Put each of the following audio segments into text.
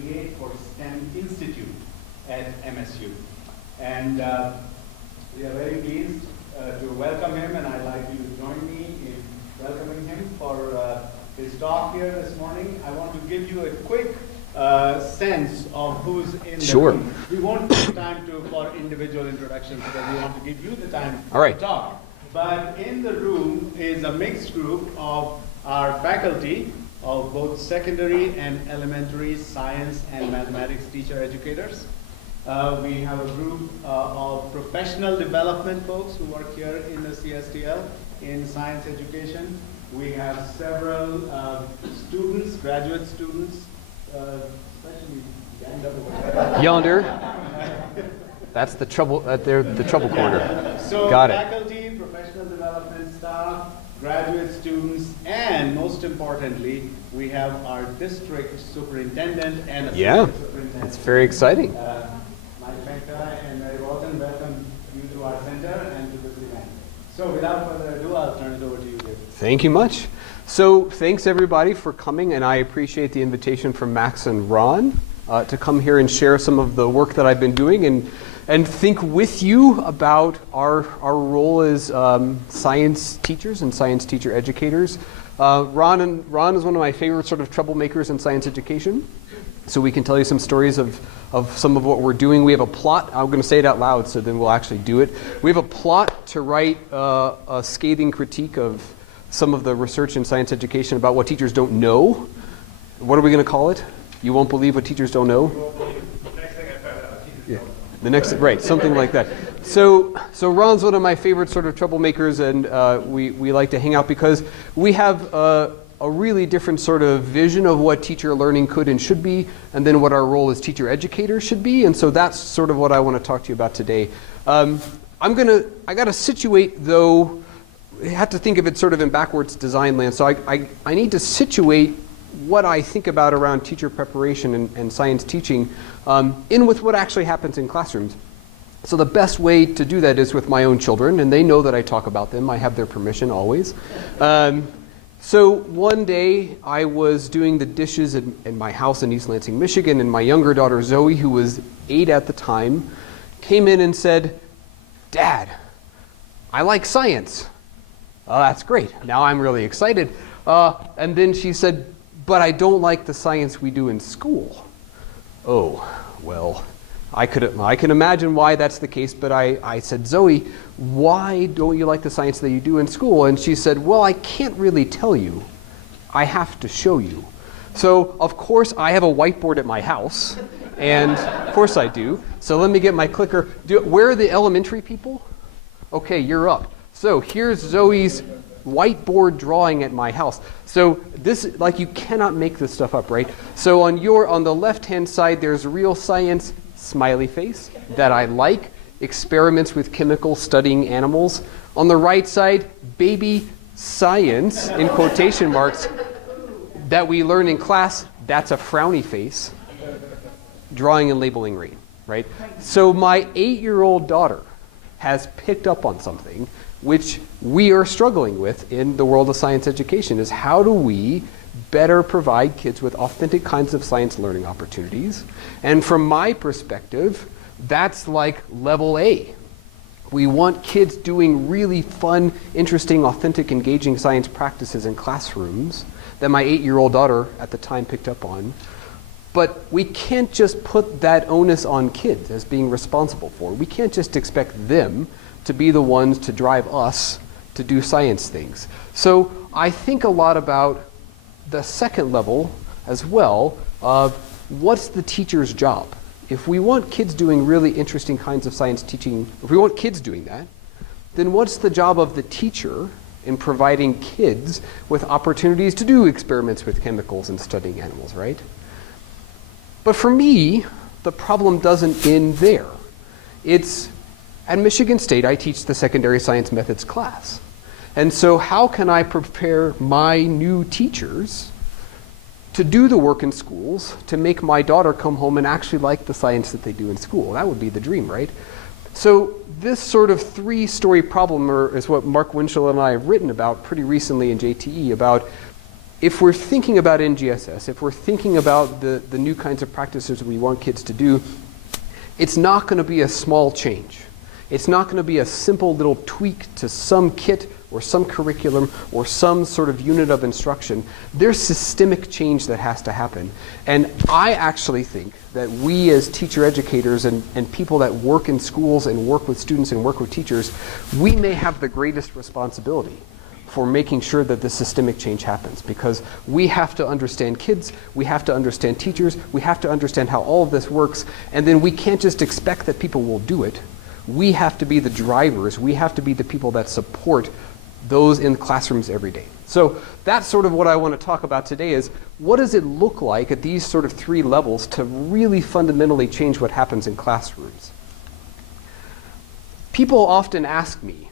Create for STEM Institute at MSU. And we are very pleased to welcome him, and I'd like you to join me in welcoming him for his talk here this morning. I want to give you a quick sense of who's in the room. We won't take time for individual introductions because we want to give you the time to talk. But in the room is a mixed group of our faculty of both secondary and elementary science and mathematics teacher educators. We have a group of professional development folks who work here in the CSTL in science education. We have several students, graduate students, especially ganged up over there. Yonder. That's the trouble. They're the trouble corner. So got faculty, professional development staff, graduate students, and most importantly, we have our district superintendent and assistant superintendent. It's very exciting. Mike Penka and Mary Walton, welcome you to our center and to this event. So without further ado, I'll turn it over to you, David. Thank you much. So thanks everybody for coming, and I appreciate the invitation from Max and Ron to come here and share some of the work that I've been doing and think with you about our role as science teachers and science teacher educators. Ron is one of my favorite sort of troublemakers in science education. So we can tell you some stories of some of what we're doing. We have a plot. I'm going to say it out loud so then we'll actually do it. We have a plot to write a scathing critique of some of the research in science education about what teachers don't know. What are we going to call it? You won't believe what teachers don't know? The next thing I found out, teachers don't know. The next, right, something like that. So Ron's one of my favorite sort of troublemakers, and we like to hang out because we have a really different sort of vision of what teacher learning could and should be, and then what our role as teacher educators should be. And so that's sort of what I want to talk to you about today. I got to situate though. I have to think of it sort of in backwards design land. So I need to situate what I think about around teacher preparation and science teaching in with what actually happens in classrooms. So the best way to do that is with my own children, and they know that I talk about them. I have their permission always. So one day I was doing the dishes in my house in East Lansing, Michigan, and my younger daughter Zoe, who was 8 at the time, came in and said, "Dad, I like science." "Oh, that's great. Now I'm really excited." And then she said, "But I don't like the science we do in school." Oh, well, I can imagine why that's the case, but I said, "Zoe, why don't you like the science that you do in school?" And she said, "Well, I can't really tell you. I have to show you." So, of course, I have a whiteboard at my house, and of course I do. So let me get my clicker. Where are the elementary people? Okay, you're up. So here's Zoe's whiteboard drawing at my house. So this, like, you cannot make this stuff up, right? So on the left-hand side, there's real science, smiley face, that I like, experiments with chemicals studying animals. On the right side, baby science, in quotation marks, that we learn in class, that's a frowny face, drawing and labeling rain, right? So my 8-year-old daughter has picked up on something which we are struggling with in the world of science education, is how do we better provide kids with authentic kinds of science learning opportunities? And from my perspective, that's like level A. We want kids doing really fun, interesting, authentic, engaging science practices in classrooms that my 8-year-old daughter at the time picked up on. But we can't just put that onus on kids as being responsible for. We can't just expect them to be the ones to drive us to do science things. So I think a lot about the second level as well of what's the teacher's job. If we want kids doing really interesting kinds of science teaching, if we want kids doing that, then what's the job of the teacher in providing kids with opportunities to do experiments with chemicals and studying animals, right? But for me, the problem doesn't end there. It's at Michigan State, I teach the secondary science methods class. And so how can I prepare my new teachers to do the work in schools to make my daughter come home and actually like the science that they do in school? That would be the dream, right? So this sort of 3-story problem is what Mark Winchell and I have written about pretty recently in JTE about if we're thinking about NGSS, if we're thinking about the new kinds of practices we want kids to do, it's not going to be a small change. It's not going to be a simple little tweak to some kit or some curriculum or some sort of unit of instruction. There's systemic change that has to happen. And I actually think that we as teacher educators and people that work in schools and work with students and work with teachers, we may have the greatest responsibility for making sure that the systemic change happens, because we have to understand kids, we have to understand teachers, we have to understand how all of this works, and then we can't just expect that people will do it. We have to be the drivers, we have to be the people that support those in classrooms every day. So that's sort of what I want to talk about today, is what does it look like at these sort of 3 levels to really fundamentally change what happens in classrooms? People often ask me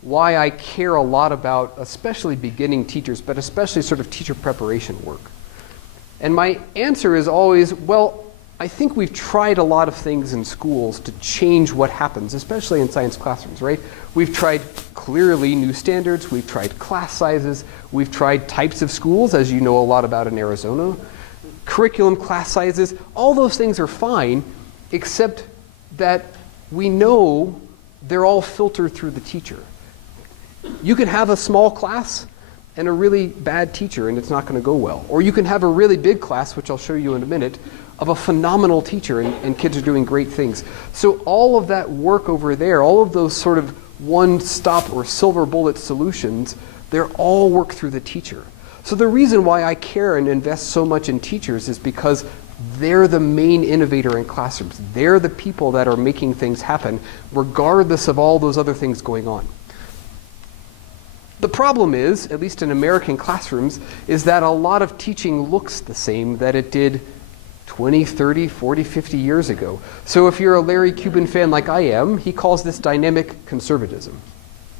why I care a lot about especially beginning teachers, but especially sort of teacher preparation work. And my answer is always, well, I think we've tried a lot of things in schools to change what happens, especially in science classrooms, right? We've tried clearly new standards, we've tried class sizes, we've tried types of schools, as you know a lot about in Arizona, curriculum, class sizes, all those things are fine, except that we know they're all filtered through the teacher. You can have a small class and a really bad teacher and it's not going to go well. Or you can have a really big class, which I'll show you in a minute, of a phenomenal teacher and kids are doing great things. So all of that work over there, all of those sort of one-stop or silver bullet solutions, they're all work through the teacher. So the reason why I care and invest so much in teachers is because they're the main innovator in classrooms. They're the people that are making things happen, regardless of all those other things going on. The problem is, at least in American classrooms, is that a lot of teaching looks the same that it did 20, 30, 40, 50 years ago. So if you're a Larry Cuban fan like I am, he calls this dynamic conservatism.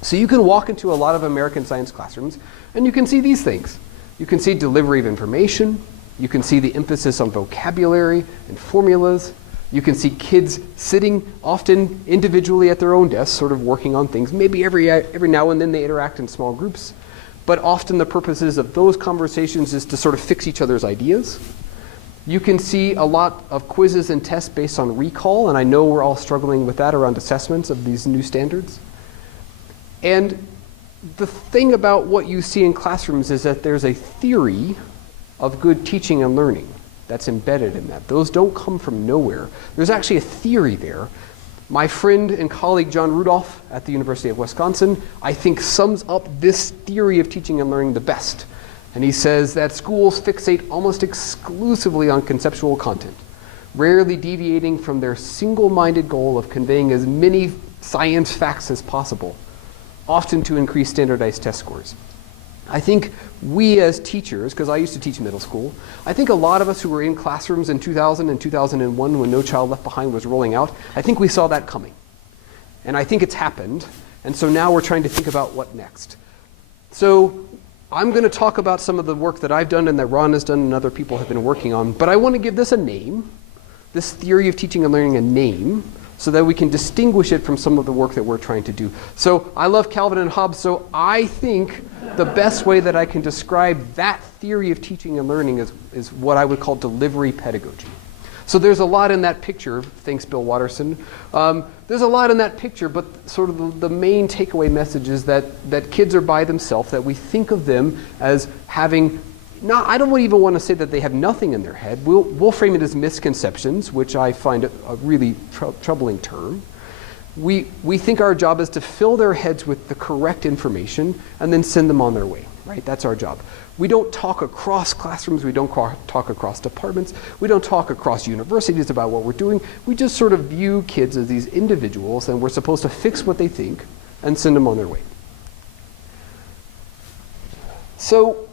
So you can walk into a lot of American science classrooms and you can see these things. You can see delivery of information, you can see the emphasis on vocabulary and formulas, you can see kids sitting often individually at their own desks, sort of working on things. Maybe every now and then they interact in small groups, but often the purposes of those conversations is to sort of fix each other's ideas. You can see a lot of quizzes and tests based on recall, and I know we're all struggling with that around assessments of these new standards. And the thing about what you see in classrooms is that there's a theory of good teaching and learning that's embedded in that. Those don't come from nowhere. There's actually a theory there. My friend and colleague John Rudolph at the University of Wisconsin, I think, sums up this theory of teaching and learning the best. And he says that schools fixate almost exclusively on conceptual content, rarely deviating from their single-minded goal of conveying as many science facts as possible, often to increase standardized test scores. I think we as teachers, because I used to teach middle school, I think a lot of us who were in classrooms in 2000 and 2001 when No Child Left Behind was rolling out, I think we saw that coming. And I think it's happened, and so now we're trying to think about what next. So I'm going to talk about some of the work that I've done and that Ron has done and other people have been working on, but I want to give this a name, this theory of teaching and learning a name, so that we can distinguish it from some of the work that we're trying to do. So I love Calvin and Hobbes, so I think the best way that I can describe that theory of teaching and learning is what I would call delivery pedagogy. So there's a lot in that picture, thanks Bill Watterson. There's a lot in that picture, but sort of the main takeaway message is that kids are by themselves, that we think of them as having, I don't even want to say that they have nothing in their head. We'll frame it as misconceptions, which I find a really troubling term. We think our job is to fill their heads with the correct information and then send them on their way, right? That's our job. We don't talk across classrooms, we don't talk across departments, we don't talk across universities about what we're doing. We just sort of view kids as these individuals, and we're supposed to fix what they think and send them on their way. So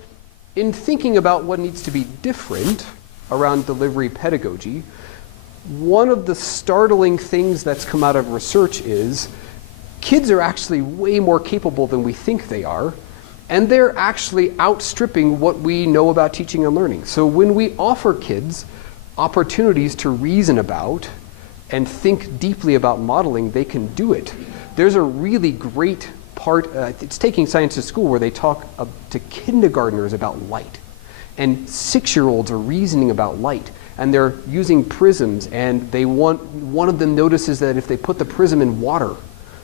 in thinking about what needs to be different around delivery pedagogy, one of the startling things that's come out of research is kids are actually way more capable than we think they are, and they're actually outstripping what we know about teaching and learning. So when we offer kids opportunities to reason about and think deeply about modeling, they can do it. There's a really great part, it's Taking Science to School, where they talk to kindergartners about light. And 6-year-olds are reasoning about light, and they're using prisms, and one of them notices that if they put the prism in water,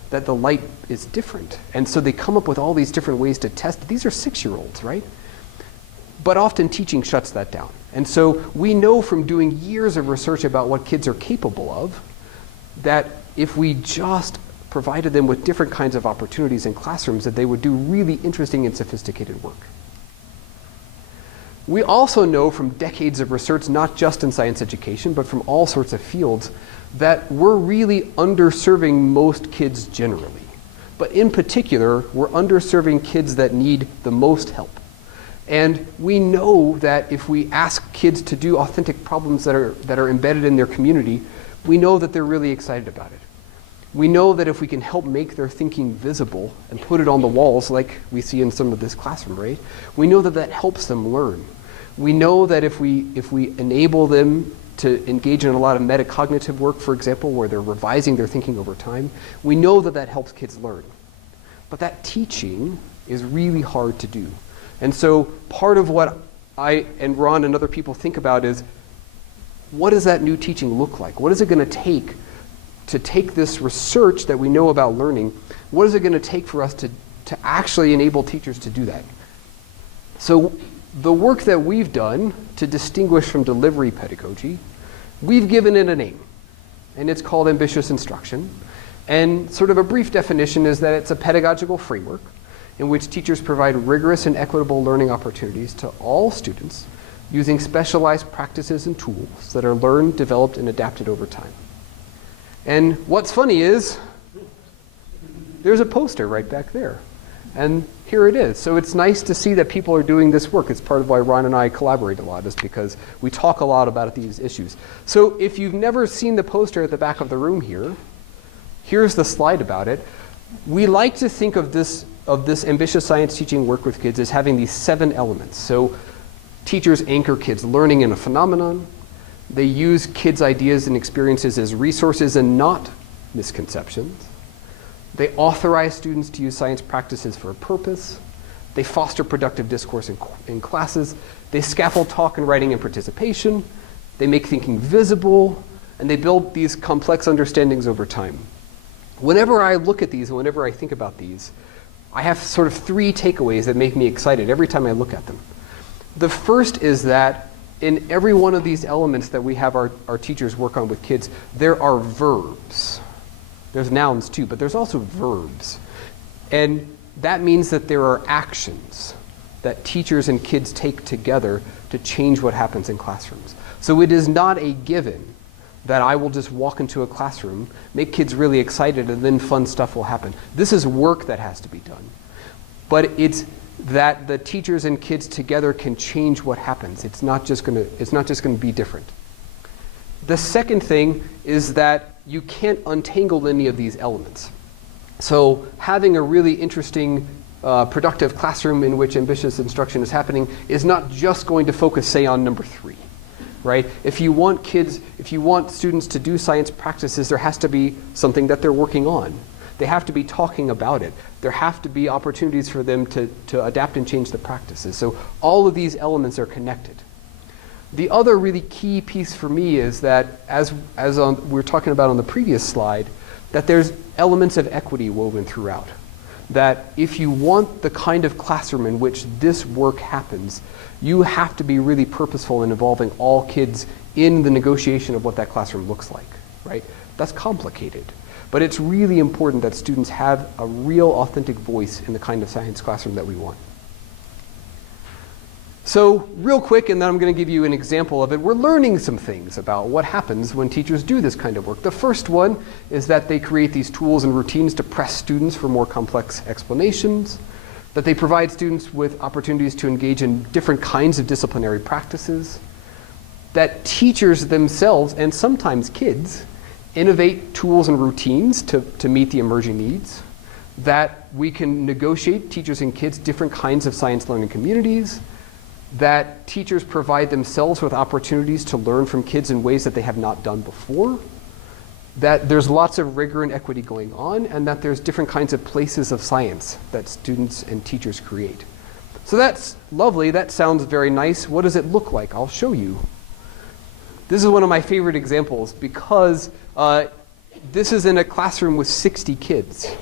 that the light is different. And so they come up with all these different ways to test. These are 6-year-olds, right? But often teaching shuts that down. And so we know from doing years of research about what kids are capable of, that if we just provided them with different kinds of opportunities in classrooms, that they would do really interesting and sophisticated work. We also know from decades of research, not just in science education, but from all sorts of fields, that we're really underserving most kids generally. But in particular, we're underserving kids that need the most help. And we know that if we ask kids to do authentic problems that are embedded in their community, we know that they're really excited about it. We know that if we can help make their thinking visible and put it on the walls like we see in some of this classroom, right? We know that that helps them learn. We know that if we enable them to engage in a lot of metacognitive work, for example, where they're revising their thinking over time, we know that that helps kids learn. But that teaching is really hard to do. And so part of what I and Ron and other people think about is, what does that new teaching look like? What is it going to take this research that we know about learning, what is it going to take for us to actually enable teachers to do that? So the work that we've done to distinguish from delivery pedagogy, we've given it a name, and it's called ambitious instruction. And sort of a brief definition is that it's a pedagogical framework in which teachers provide rigorous and equitable learning opportunities to all students using specialized practices and tools that are learned, developed, and adapted over time. And what's funny is, there's a poster right back there. And here it is. So it's nice to see that people are doing this work. It's part of why Ron and I collaborate a lot, is because we talk a lot about these issues. So if you've never seen the poster at the back of the room here, here's the slide about it. We like to think of this ambitious science teaching work with kids as having these 7 elements. So teachers anchor kids' learning in a phenomenon. They use kids' ideas and experiences as resources and not misconceptions. They authorize students to use science practices for a purpose. They foster productive discourse in classes. They scaffold talk and writing and participation. They make thinking visible. And they build these complex understandings over time. Whenever I look at these and whenever I think about these, I have sort of 3 takeaways that make me excited every time I look at them. The first is that in every one of these elements that we have our teachers work on with kids, there are verbs. There's nouns too, but there's also verbs. And that means that there are actions that teachers and kids take together to change what happens in classrooms. So it is not a given that I will just walk into a classroom, make kids really excited, and then fun stuff will happen. This is work that has to be done. But it's that the teachers and kids together can change what happens. It's not just going to be different. The second thing is that you can't untangle any of these elements. So having a really interesting, productive classroom in which ambitious instruction is happening is not just going to focus, say, on number 3, right? If you want students to do science practices, there has to be something that they're working on. They have to be talking about it. There have to be opportunities for them to adapt and change the practices. So all of these elements are connected. The other really key piece for me is that, as we were talking about on the previous slide, that there's elements of equity woven throughout. That if you want the kind of classroom in which this work happens, you have to be really purposeful in involving all kids in the negotiation of what that classroom looks like, right? That's complicated. But it's really important that students have a real authentic voice in the kind of science classroom that we want. So real quick, and then I'm going to give you an example of it. We're learning some things about what happens when teachers do this kind of work. The first one is that they create these tools and routines to press students for more complex explanations, that they provide students with opportunities to engage in different kinds of disciplinary practices, that teachers themselves, and sometimes kids, innovate tools and routines to meet the emerging needs, that we can negotiate, teachers and kids, different kinds of science learning communities, that teachers provide themselves with opportunities to learn from kids in ways that they have not done before, that there's lots of rigor and equity going on, and that there's different kinds of places of science that students and teachers create. So that's lovely. That sounds very nice. What does it look like? I'll show you. This is one of my favorite examples because this is in a classroom with 60 kids.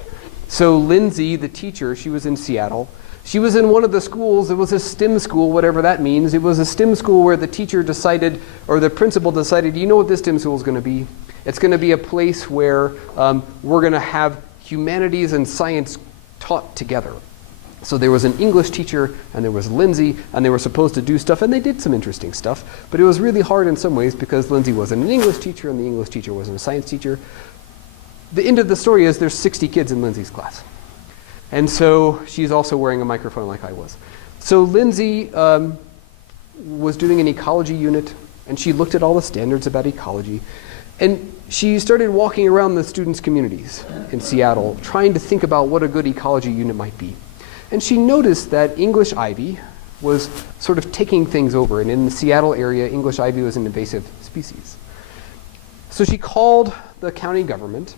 So Lindsay, the teacher, she was in Seattle. She was in one of the schools. It was a STEM school, whatever that means. It was a STEM school where the teacher decided, or the principal decided, you know what this STEM school is going to be? It's going to be a place where we're going to have humanities and science taught together. So there was an English teacher, and there was Lindsay, and they were supposed to do stuff, and they did some interesting stuff. But it was really hard in some ways because Lindsay wasn't an English teacher, and the English teacher wasn't a science teacher. The end of the story is there's 60 kids in Lindsay's class. And so she's also wearing a microphone like I was. So Lindsay was doing an ecology unit, and she looked at all the standards about ecology. And she started walking around the students' communities in Seattle, trying to think about what a good ecology unit might be. And she noticed that English ivy was sort of taking things over. And in the Seattle area, English ivy was an invasive species. So she called the county government,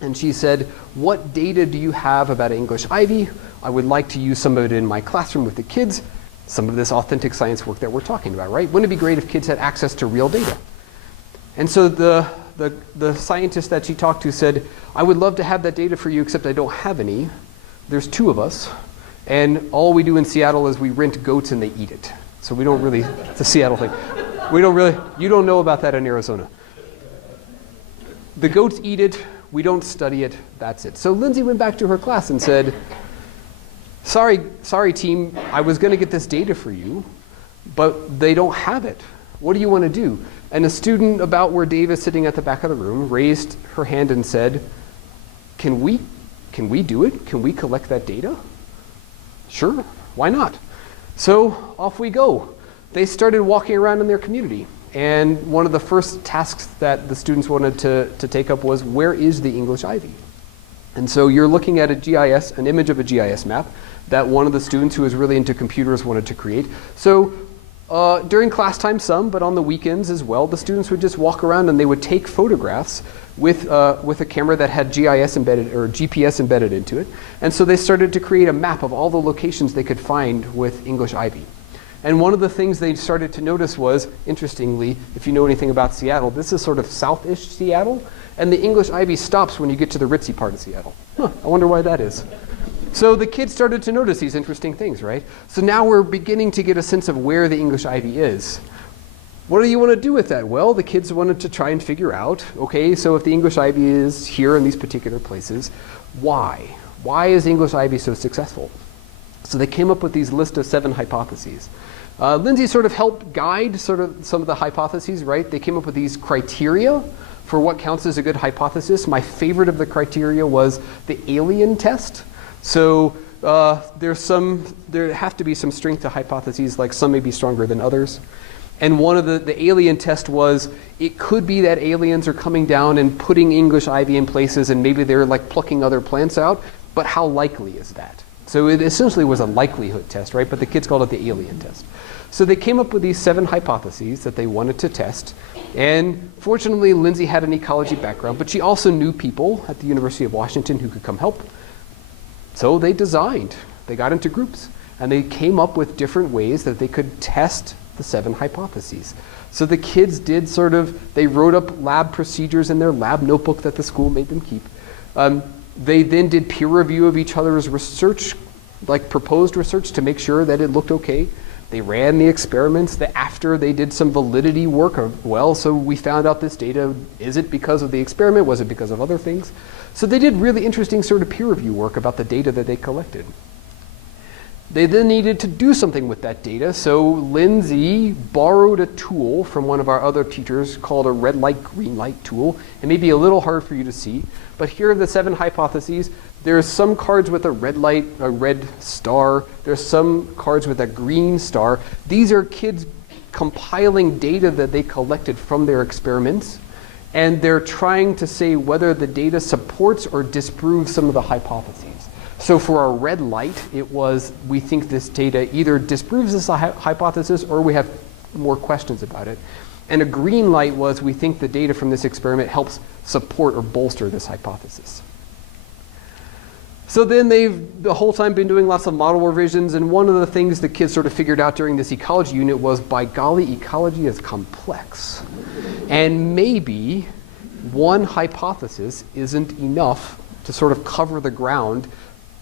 and she said, what data do you have about English ivy? I would like to use some of it in my classroom with the kids. Some of this authentic science work that we're talking about, right? Wouldn't it be great if kids had access to real data? And so the scientist that she talked to said, I would love to have that data for you, except I don't have any. There's 2 of us, and all we do in Seattle is we rent goats and they eat it. So we don't really, it's a Seattle thing. You don't know about that in Arizona. The goats eat it, we don't study it, that's it. So Lindsay went back to her class and said, sorry team, I was gonna get this data for you, but they don't have it. What do you want to do? And a student about where Dave is sitting at the back of the room raised her hand and said, can we do it? Can we collect that data? Sure, why not? So off we go. They started walking around in their community. And one of the first tasks that the students wanted to take up was, where is the English ivy? And so you're looking at a GIS, an image of a GIS map that one of the students who was really into computers wanted to create. So during class time some, but on the weekends as well, the students would just walk around and they would take photographs with a camera that had GIS embedded or GPS embedded into it. And so they started to create a map of all the locations they could find with English ivy. And one of the things they started to notice was, interestingly, if you know anything about Seattle, this is sort of south-ish Seattle, and the English ivy stops when you get to the ritzy part of Seattle. I wonder why that is. So the kids started to notice these interesting things, right? So now we're beginning to get a sense of where the English ivy is. What do you want to do with that? Well, the kids wanted to try and figure out, okay, so if the English ivy is here in these particular places, why? Why is English ivy so successful? So they came up with these list of 7 hypotheses. Lindsay sort of helped guide sort of some of the hypotheses, right? They came up with these criteria for what counts as a good hypothesis. My favorite of the criteria was the alien test. So there have to be some strength to hypotheses, like some may be stronger than others. And one of the alien test was, it could be that aliens are coming down and putting English ivy in places and maybe they're like plucking other plants out, but how likely is that? So it essentially was a likelihood test, right? But the kids called it the alien test. So they came up with these 7 hypotheses that they wanted to test. And fortunately, Lindsay had an ecology background, but she also knew people at the University of Washington who could come help. So they got into groups, and they came up with different ways that they could test the 7 hypotheses. So the kids did they wrote up lab procedures in their lab notebook that the school made them keep. They then did peer review of each other's research, like proposed research, to make sure that it looked okay. They ran the experiments. After they did some validity work, so we found out this data, is it because of the experiment? Was it because of other things? So they did really interesting sort of peer review work about the data that they collected. They then needed to do something with that data, so Lindsay borrowed a tool from one of our other teachers called a red light, green light tool. It may be a little hard for you to see, but here are the 7 hypotheses. There's some cards with a red light, a red star. There's some cards with a green star. These are kids compiling data that they collected from their experiments, and they're trying to say whether the data supports or disproves some of the hypotheses. So for our red light, it was, we think this data either disproves this hypothesis or we have more questions about it. And a green light was, we think the data from this experiment helps support or bolster this hypothesis. So then they've the whole time been doing lots of model revisions, and one of the things the kids sort of figured out during this ecology unit was, by golly, ecology is complex. And maybe one hypothesis isn't enough to sort of cover the ground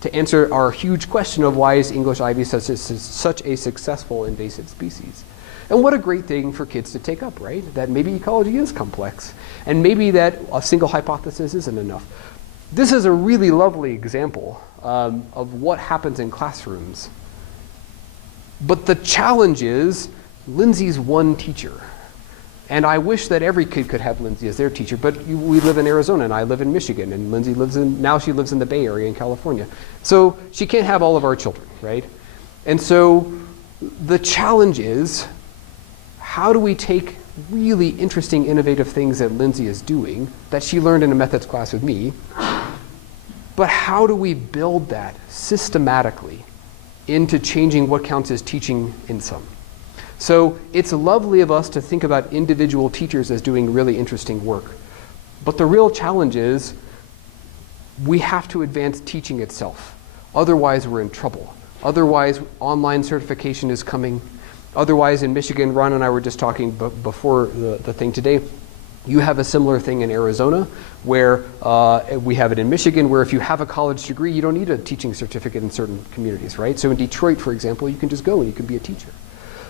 to answer our huge question of why is English ivy such a successful invasive species. And what a great thing for kids to take up, right? That maybe ecology is complex, and maybe that a single hypothesis isn't enough. This is a really lovely example of what happens in classrooms. But the challenge is, Lindsay's one teacher. And I wish that every kid could have Lindsay as their teacher, but we live in Arizona and I live in Michigan, and Lindsay now she lives in the Bay Area in California. So she can't have all of our children, right? And so the challenge is, how do we take really interesting, innovative things that Lindsay is doing, that she learned in a methods class with me, but how do we build that systematically into changing what counts as teaching in some? So it's lovely of us to think about individual teachers as doing really interesting work. But the real challenge is we have to advance teaching itself. Otherwise, we're in trouble. Otherwise, online certification is coming. Otherwise, in Michigan, Ron and I were just talking before the thing today, you have a similar thing in Arizona, where we have it in Michigan, where if you have a college degree, you don't need a teaching certificate in certain communities, right? So in Detroit, for example, you can just go and you can be a teacher.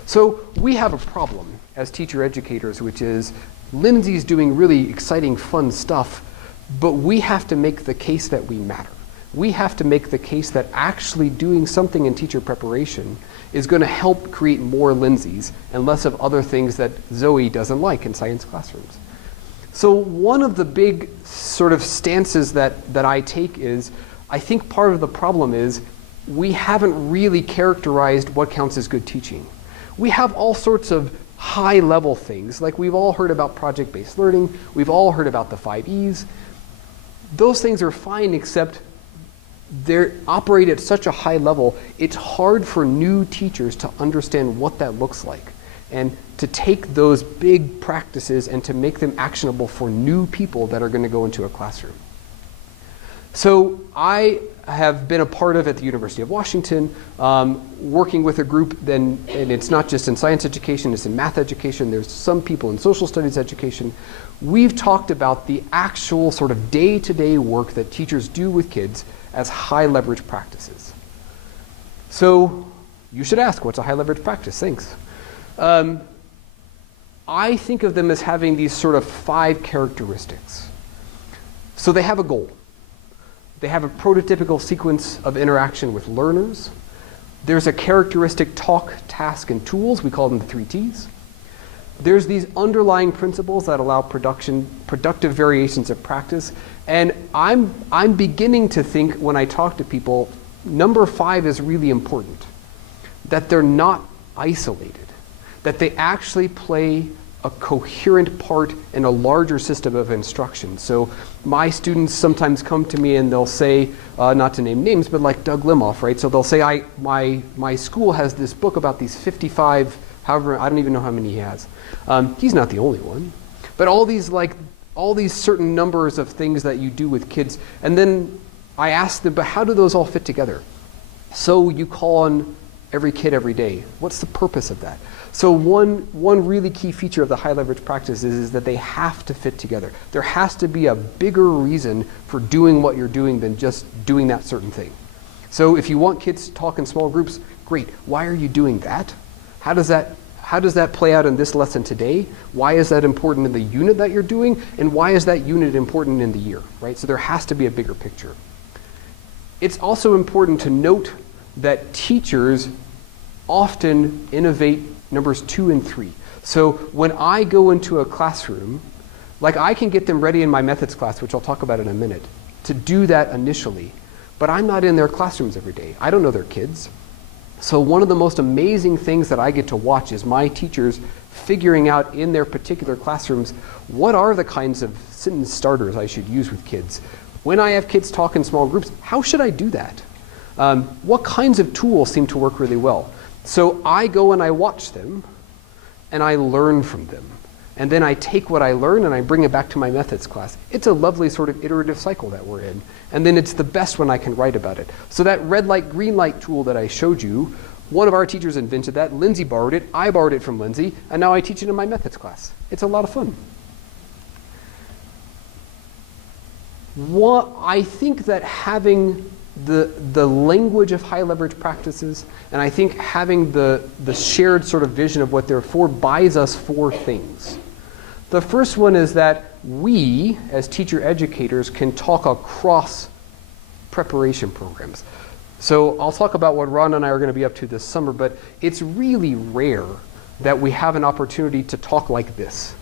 So we have a problem as teacher educators, which is Lindsay's doing really exciting, fun stuff, but we have to make the case that we matter. We have to make the case that actually doing something in teacher preparation is going to help create more Lindsays and less of other things that Zoe doesn't like in science classrooms. So one of the big sort of stances that I take is, I think part of the problem is we haven't really characterized what counts as good teaching. We have all sorts of high-level things, like we've all heard about project-based learning, we've all heard about the 5 E's. Those things are fine, except they operate at such a high level, it's hard for new teachers to understand what that looks like, and to take those big practices and to make them actionable for new people that are going to go into a classroom. So I have been a part of, at the University of Washington, working with a group, and it's not just in science education, it's in math education, there's some people in social studies education. We've talked about the actual sort of day-to-day work that teachers do with kids as high leverage practices. So you should ask, what's a high leverage practice? Thanks. I think of them as having these sort of 5 characteristics. So they have a goal. They have a prototypical sequence of interaction with learners. There's a characteristic talk, task, and tools. We call them the 3 T's. There's these underlying principles that allow productive variations of practice. And I'm beginning to think, when I talk to people, number 5 is really important. That they're not isolated. That they actually play a coherent part in a larger system of instruction. So my students sometimes come to me and they'll say, not to name names, but like Doug Limoff, right? So they'll say, my school has this book about these 55, however, I don't even know how many he has. He's not the only one. But all these certain numbers of things that you do with kids, and then I ask them, but how do those all fit together? So you call on every kid every day. What's the purpose of that? So one really key feature of the high leverage practice is that they have to fit together. There has to be a bigger reason for doing what you're doing than just doing that certain thing. So if you want kids to talk in small groups, great. Why are you doing that? How does that play out in this lesson today? Why is that important in the unit that you're doing? And why is that unit important in the year, right? So there has to be a bigger picture. It's also important to note that teachers often innovate numbers 2 and 3. So when I go into a classroom, like I can get them ready in my methods class, which I'll talk about in a minute, to do that initially. But I'm not in their classrooms every day. I don't know their kids. So one of the most amazing things that I get to watch is my teachers figuring out in their particular classrooms, what are the kinds of sentence starters I should use with kids? When I have kids talk in small groups, how should I do that? What kinds of tools seem to work really well? So I go and I watch them, and I learn from them. and then I take what I learn and I bring it back to my methods class. It's a lovely sort of iterative cycle that we're in. And then it's the best when I can write about it. So that red light, green light tool that I showed you, one of our teachers invented that. Lindsay borrowed it. I borrowed it from Lindsay. And now I teach it in my methods class. It's a lot of fun. I think that having the language of high leverage practices, and I think having the shared sort of vision of what they're for buys us 4 things. The first one is that we, as teacher educators, can talk across preparation programs. So I'll talk about what Ron and I are going to be up to this summer, but it's really rare that we have an opportunity to talk like this.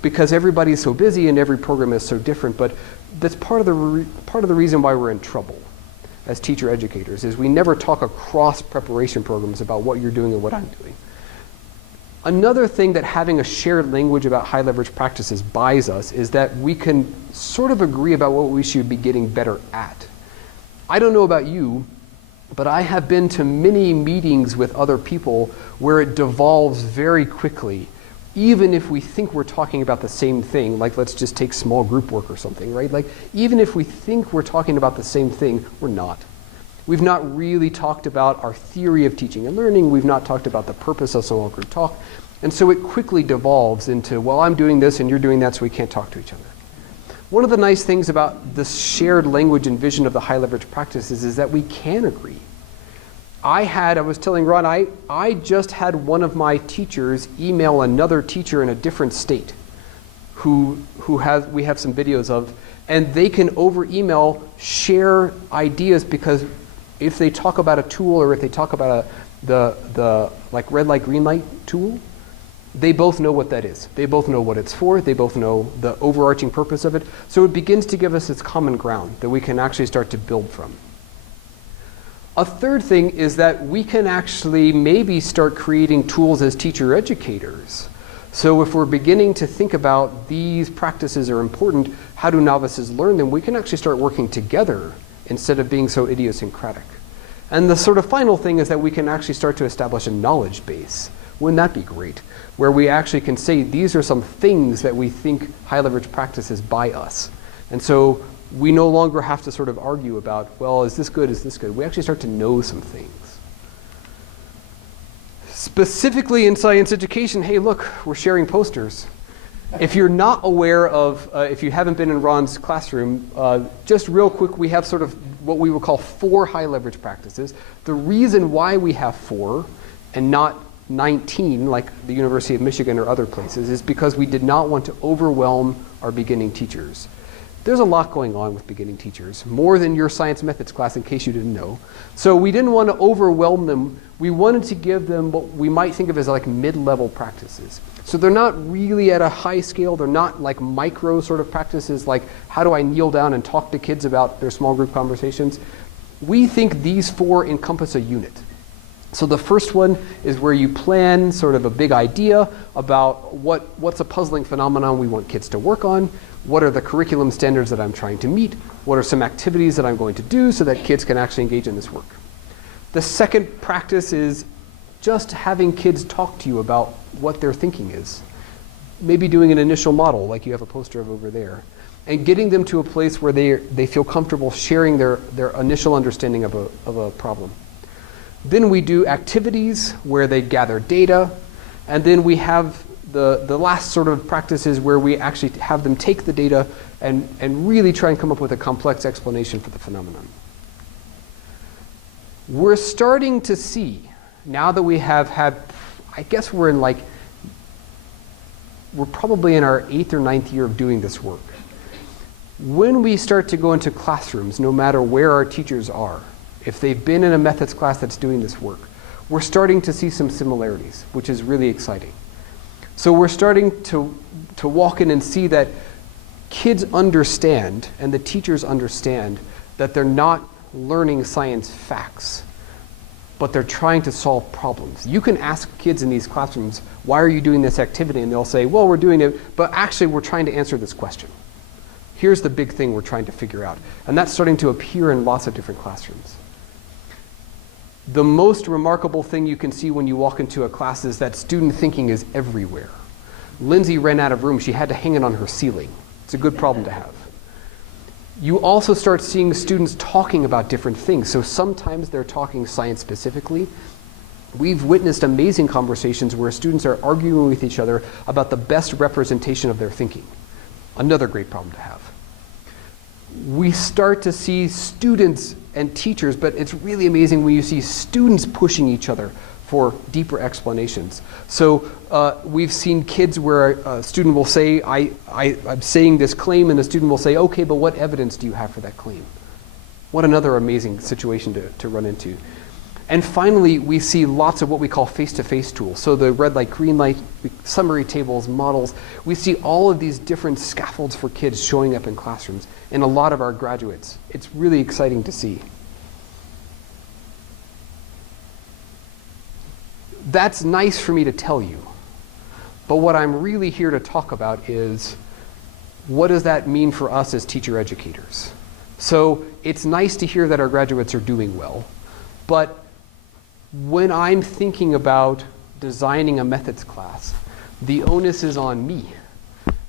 Because everybody's so busy and every program is so different, but that's part of the reason why we're in trouble as teacher educators, is we never talk across preparation programs about what you're doing and what I'm doing. Another thing that having a shared language about high leverage practices buys us is that we can sort of agree about what we should be getting better at. I don't know about you, but I have been to many meetings with other people where it devolves very quickly, even if we think we're talking about the same thing. Like, let's just take small group work or something, right? Like, even if we think we're talking about the same thing, we're not. We've not really talked about our theory of teaching and learning. We've not talked about the purpose of small group talk. And so it quickly devolves into, well, I'm doing this and you're doing that, so we can't talk to each other. One of the nice things about the shared language and vision of the high leverage practices is that we can agree. I was telling Ron, I just had one of my teachers email another teacher in a different state we have some videos of, and they can over email share ideas, because if they talk about a tool or if they talk about the like red light, green light tool, they both know what that is. They both know what it's for. They both know the overarching purpose of it. So it begins to give us its common ground that we can actually start to build from. A third thing is that we can actually maybe start creating tools as teacher educators. So if we're beginning to think about these practices are important, how do novices learn them, we can actually start working together instead of being so idiosyncratic. And the sort of final thing is that we can actually start to establish a knowledge base. Wouldn't that be great? Where we actually can say these are some things that we think high leverage practices by us. And so we no longer have to sort of argue about, well, is this good, is this good? We actually start to know some things. Specifically in science education, hey, look, we're sharing posters. If you're not aware of, if you haven't been in Ron's classroom, just real quick, we have sort of what we would call 4 high leverage practices. The reason why we have 4 and not 19 like the University of Michigan or other places is because we did not want to overwhelm our beginning teachers. There's a lot going on with beginning teachers, more than your science methods class, in case you didn't know. So we didn't want to overwhelm them. We wanted to give them what we might think of as like mid-level practices. So they're not really at a high scale. They're not like micro sort of practices, like how do I kneel down and talk to kids about their small group conversations. We think these 4 encompass a unit. So the first one is where you plan sort of a big idea about what's a puzzling phenomenon we want kids to work on. What are the curriculum standards that I'm trying to meet? What are some activities that I'm going to do so that kids can actually engage in this work? The second practice is just having kids talk to you about what their thinking is. Maybe doing an initial model like you have a poster of over there, and getting them to a place where they feel comfortable sharing their initial understanding of a problem. Then we do activities where they gather data, and then we have the last sort of practices where we actually have them take the data and really try and come up with a complex explanation for the phenomenon. We're starting to see, now that we have had, I guess we're probably in our 8th or 9th year of doing this work. When we start to go into classrooms, no matter where our teachers are, if they've been in a methods class that's doing this work, we're starting to see some similarities, which is really exciting. So we're starting to walk in and see that kids understand and the teachers understand that they're not learning science facts, but they're trying to solve problems. You can ask kids in these classrooms, why are you doing this activity? And they'll say, well, we're doing it, but actually we're trying to answer this question. Here's the big thing we're trying to figure out. And that's starting to appear in lots of different classrooms. The most remarkable thing you can see when you walk into a class is that student thinking is everywhere. Lindsay ran out of room. She had to hang it on her ceiling. It's a good problem to have. You also start seeing students talking about different things. So sometimes they're talking science specifically. We've witnessed amazing conversations where students are arguing with each other about the best representation of their thinking. Another great problem to have. We start to see students and teachers, but it's really amazing when you see students pushing each other for deeper explanations. So we've seen kids where a student will say, I'm saying this claim, and the student will say, okay, but what evidence do you have for that claim? What another amazing situation to run into. And finally, we see lots of what we call face-to-face tools. So the red light, green light, summary tables, models. We see all of these different scaffolds for kids showing up in classrooms in a lot of our graduates. It's really exciting to see. That's nice for me to tell you. But what I'm really here to talk about is, what does that mean for us as teacher educators? So it's nice to hear that our graduates are doing well, but when I'm thinking about designing a methods class, the onus is on me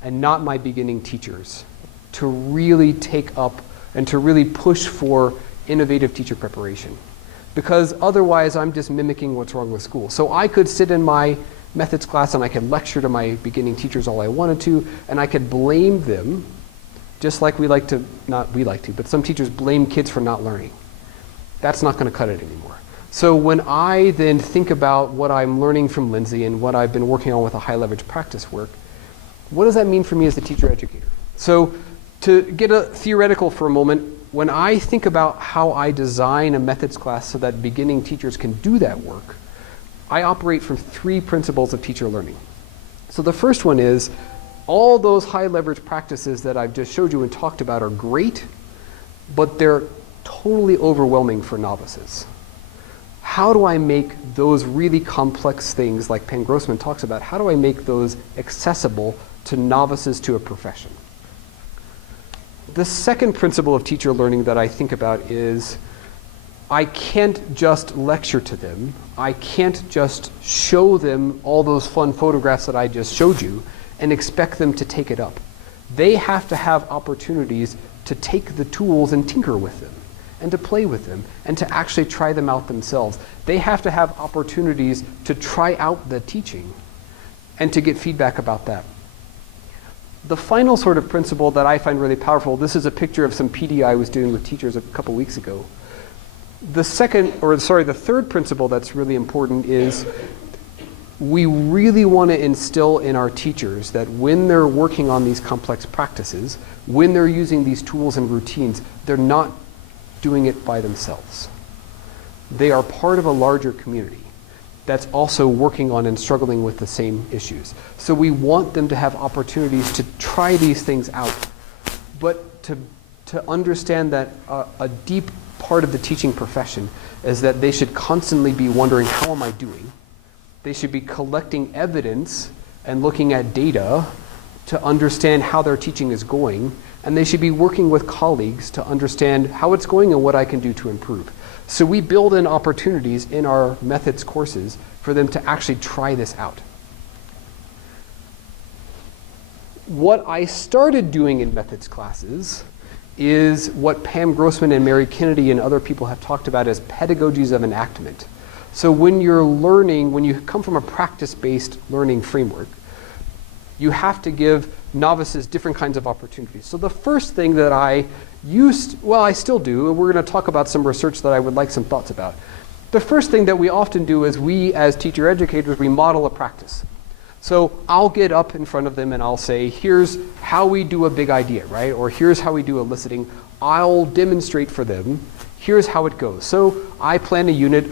and not my beginning teachers to really take up and to really push for innovative teacher preparation. Because otherwise I'm just mimicking what's wrong with school. So I could sit in my methods class and I could lecture to my beginning teachers all I wanted to, and I could blame them, just like but some teachers blame kids for not learning. That's not going to cut it anymore. So when I then think about what I'm learning from Lindsay and what I've been working on with a high leverage practice work, what does that mean for me as a teacher educator? So to get a theoretical for a moment, when I think about how I design a methods class so that beginning teachers can do that work, I operate from 3 principles of teacher learning. So the first one is, all those high leverage practices that I've just showed you and talked about are great, but they're totally overwhelming for novices. How do I make those really complex things, like Penn Grossman talks about, how do I make those accessible to novices to a profession? The second principle of teacher learning that I think about is, I can't just lecture to them. I can't just show them all those fun photographs that I just showed you and expect them to take it up. They have to have opportunities to take the tools and tinker with them, and to play with them, and to actually try them out themselves. They have to have opportunities to try out the teaching and to get feedback about that. The final sort of principle that I find really powerful, this is a picture of some PD I was doing with teachers a couple weeks ago. The third principle that's really important is, we really want to instill in our teachers that when they're working on these complex practices, when they're using these tools and routines, they're not doing it by themselves. They are part of a larger community that's also working on and struggling with the same issues. So we want them to have opportunities to try these things out, but to understand that a deep part of the teaching profession is that they should constantly be wondering, how am I doing? They should be collecting evidence and looking at data to understand how their teaching is going, and they should be working with colleagues to understand how it's going and what I can do to improve. So we build in opportunities in our methods courses for them to actually try this out. What I started doing in methods classes is what Pam Grossman and Mary Kennedy and other people have talked about as pedagogies of enactment. So when you're learning, when you come from a practice-based learning framework, you have to give novices different kinds of opportunities. So the first thing that I still do, and we're going to talk about some research that I would like some thoughts about. The first thing that we often do is, we as teacher educators, we model a practice. So I'll get up in front of them and I'll say, here's how we do a big idea, right? Or here's how we do eliciting. I'll demonstrate for them, here's how it goes. So I planned a unit.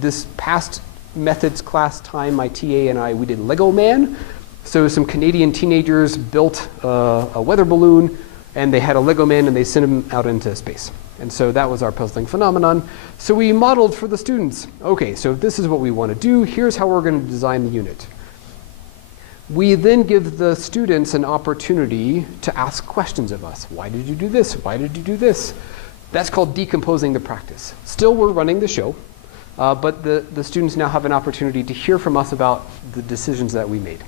This past methods class time, my TA and I, we did Lego Man. So some Canadian teenagers built a weather balloon, and they had a Lego man, and they sent him out into space. And so that was our puzzling phenomenon. So we modeled for the students. Okay, so if this is what we want to do, here's how we're going to design the unit. We then give the students an opportunity to ask questions of us. Why did you do this? Why did you do this? That's called decomposing the practice. Still, we're running the show, but the students now have an opportunity to hear from us about the decisions that we made.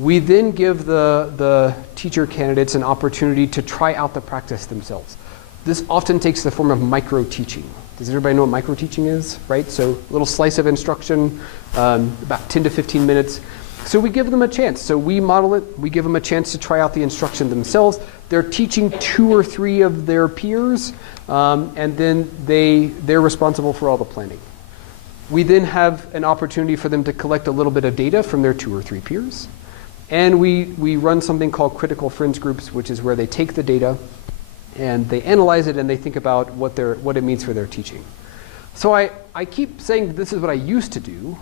We then give the teacher candidates an opportunity to try out the practice themselves. This often takes the form of micro-teaching. Does everybody know what micro-teaching is, right? So a little slice of instruction, about 10 to 15 minutes. So we give them a chance. So we model it. We give them a chance to try out the instruction themselves. They're teaching 2 or 3 of their peers, and then they're responsible for all the planning. We then have an opportunity for them to collect a little bit of data from their 2 or 3 peers. And we run something called critical fringe groups, which is where they take the data and they analyze it and they think about what it means for their teaching. So I keep saying this is what I used to do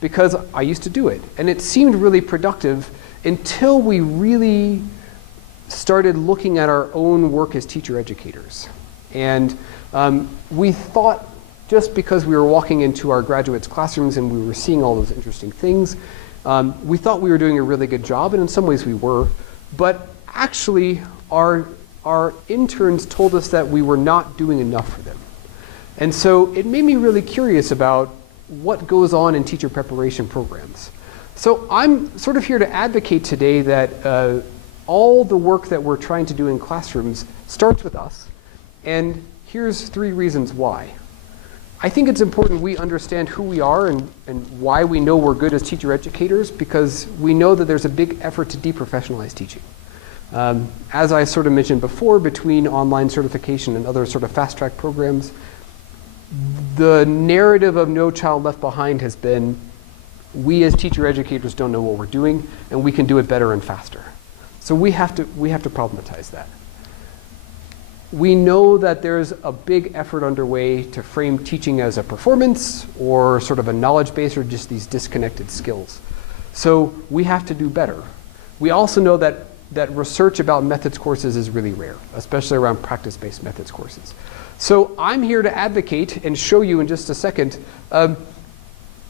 because I used to do it. And it seemed really productive until we really started looking at our own work as teacher educators. And we thought just because we were walking into our graduates' classrooms and we were seeing all those interesting things, we thought we were doing a really good job, and in some ways we were. But actually, our interns told us that we were not doing enough for them. And so it made me really curious about what goes on in teacher preparation programs. So I'm sort of here to advocate today that all the work that we're trying to do in classrooms starts with us. And here's 3 reasons why. I think it's important we understand who we are and why we know we're good as teacher educators, because we know that there's a big effort to deprofessionalize teaching. As I sort of mentioned before, between online certification and other sort of fast-track programs, the narrative of No Child Left Behind has been, we as teacher educators don't know what we're doing, and we can do it better and faster. So we have to problematize that. We know that there's a big effort underway to frame teaching as a performance or sort of a knowledge base or just these disconnected skills. So we have to do better. We also know that research about methods courses is really rare, especially around practice-based methods courses. So I'm here to advocate and show you in just a second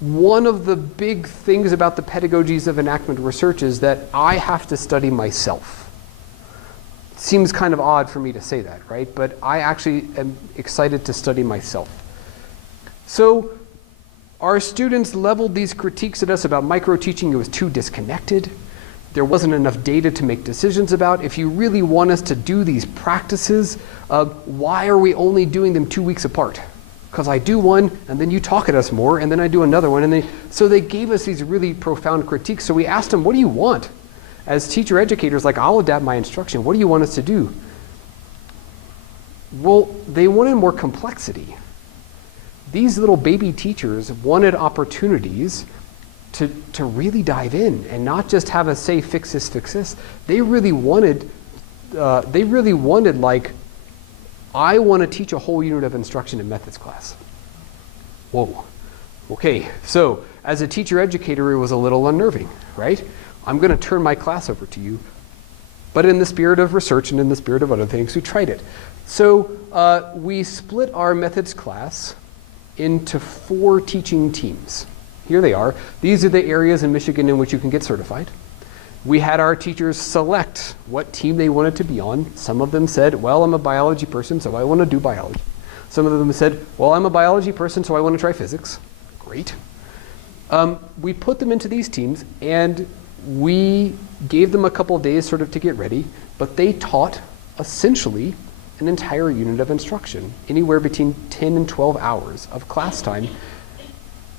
one of the big things about the pedagogies of enactment research is that I have to study myself. Seems kind of odd for me to say that, right? But I actually am excited to study myself. So our students leveled these critiques at us about micro-teaching. It was too disconnected. There wasn't enough data to make decisions about. If you really want us to do these practices, why are we only doing them 2 weeks apart? Because I do one, and then you talk at us more, and then I do another one. So they gave us these really profound critiques. So we asked them, what do you want? As teacher educators, like, I'll adapt my instruction. What do you want us to do? Well, they wanted more complexity. These little baby teachers wanted opportunities to really dive in and not just have us say, fix this, fix this. They really wanted like, I want to teach a whole unit of instruction in methods class. Whoa. Okay, so as a teacher educator, it was a little unnerving, right? I'm going to turn my class over to you. But in the spirit of research and in the spirit of other things, we tried it. So we split our methods class into 4 teaching teams. Here they are. These are the areas in Michigan in which you can get certified. We had our teachers select what team they wanted to be on. Some of them said, well, I'm a biology person, so I want to do biology. Some of them said, well, I'm a biology person, so I want to try physics. Great. We put them into these teams, and we gave them a couple of days sort of to get ready, but they taught essentially an entire unit of instruction, anywhere between 10 and 12 hours of class time.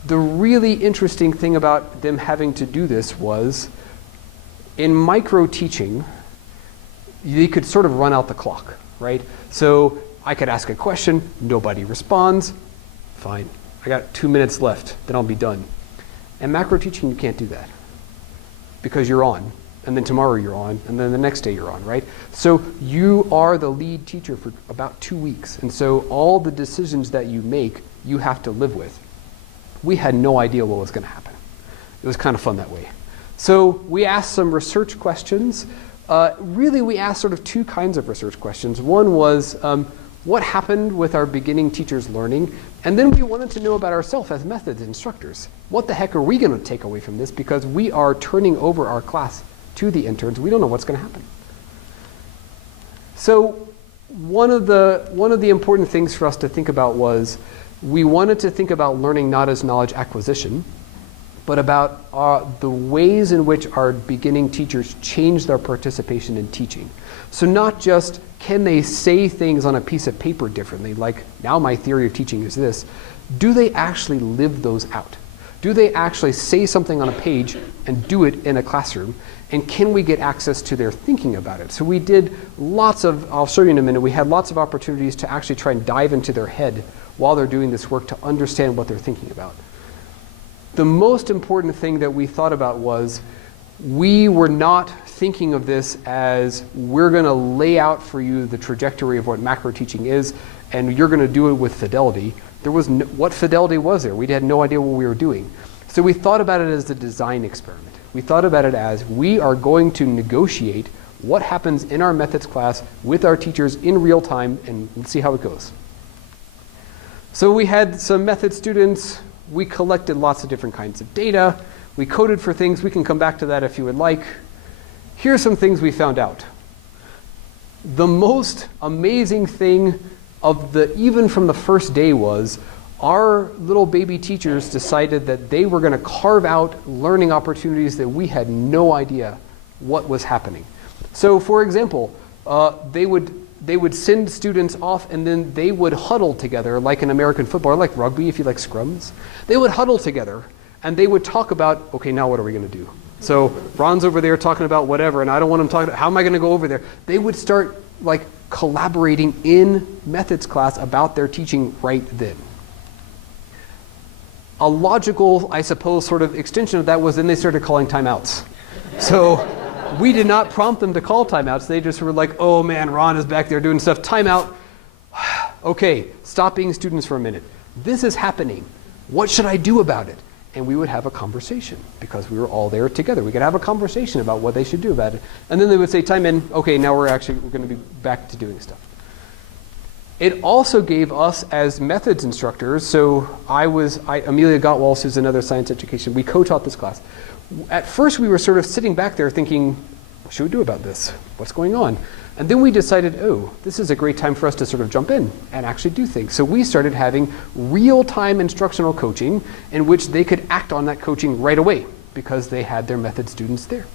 The really interesting thing about them having to do this was, in micro teaching, they could sort of run out the clock, right? So I could ask a question, nobody responds, fine. I got 2 minutes left, then I'll be done. And macro teaching, you can't do that because you're on, and then tomorrow you're on, and then the next day you're on, right? So you are the lead teacher for about 2 weeks, and so all the decisions that you make, you have to live with. We had no idea what was going to happen. It was kind of fun that way. So we asked some research questions. Really, we asked sort of 2 kinds of research questions. One was, what happened with our beginning teachers learning? And then we wanted to know about ourselves as methods instructors. What the heck are we going to take away from this? Because we are turning over our class to the interns. We don't know what's going to happen. So one of the important things for us to think about was we wanted to think about learning not as knowledge acquisition, but about the ways in which our beginning teachers change their participation in teaching. So not just can they say things on a piece of paper differently, like now my theory of teaching is this, do they actually live those out? Do they actually say something on a page and do it in a classroom? And can we get access to their thinking about it? So we did lots of, I'll show you in a minute, we had lots of opportunities to actually try and dive into their head while they're doing this work to understand what they're thinking about. The most important thing that we thought about was we were not thinking of this as we're going to lay out for you the trajectory of what macro teaching is and you're going to do it with fidelity. There was no, what fidelity was there? We had no idea what we were doing. So we thought about it as a design experiment. We thought about it as we are going to negotiate what happens in our methods class with our teachers in real time and let's see how it goes. So we had some method students. We collected lots of different kinds of data. We coded for things. We can come back to that if you would like. Here's some things we found out. The most amazing thing even from the first day was our little baby teachers decided that they were going to carve out learning opportunities that we had no idea what was happening. So for example, they would send students off and then they would huddle together like in American football, or like rugby if you like scrums. They would huddle together and they would talk about, okay, now what are we going to do? So Ron's over there talking about whatever and I don't want him talking about, how am I going to go over there? They would start like collaborating in methods class about their teaching right then. A logical, I suppose, sort of extension of that was then they started calling timeouts. So we did not prompt them to call timeouts. They just were like, oh man, Ron is back there doing stuff. Timeout. Okay, stop being students for a minute. This is happening. What should I do about it? And we would have a conversation because we were all there together. We could have a conversation about what they should do about it. And then they would say, time in. Okay, now we're going to be back to doing stuff. It also gave us as methods instructors, so Amelia Gottwalsh, who's another science education, we co-taught this class. At first we were sort of sitting back there thinking, what should we do about this? What's going on? And then we decided, oh, this is a great time for us to sort of jump in and actually do things. So we started having real-time instructional coaching in which they could act on that coaching right away because they had their method students there.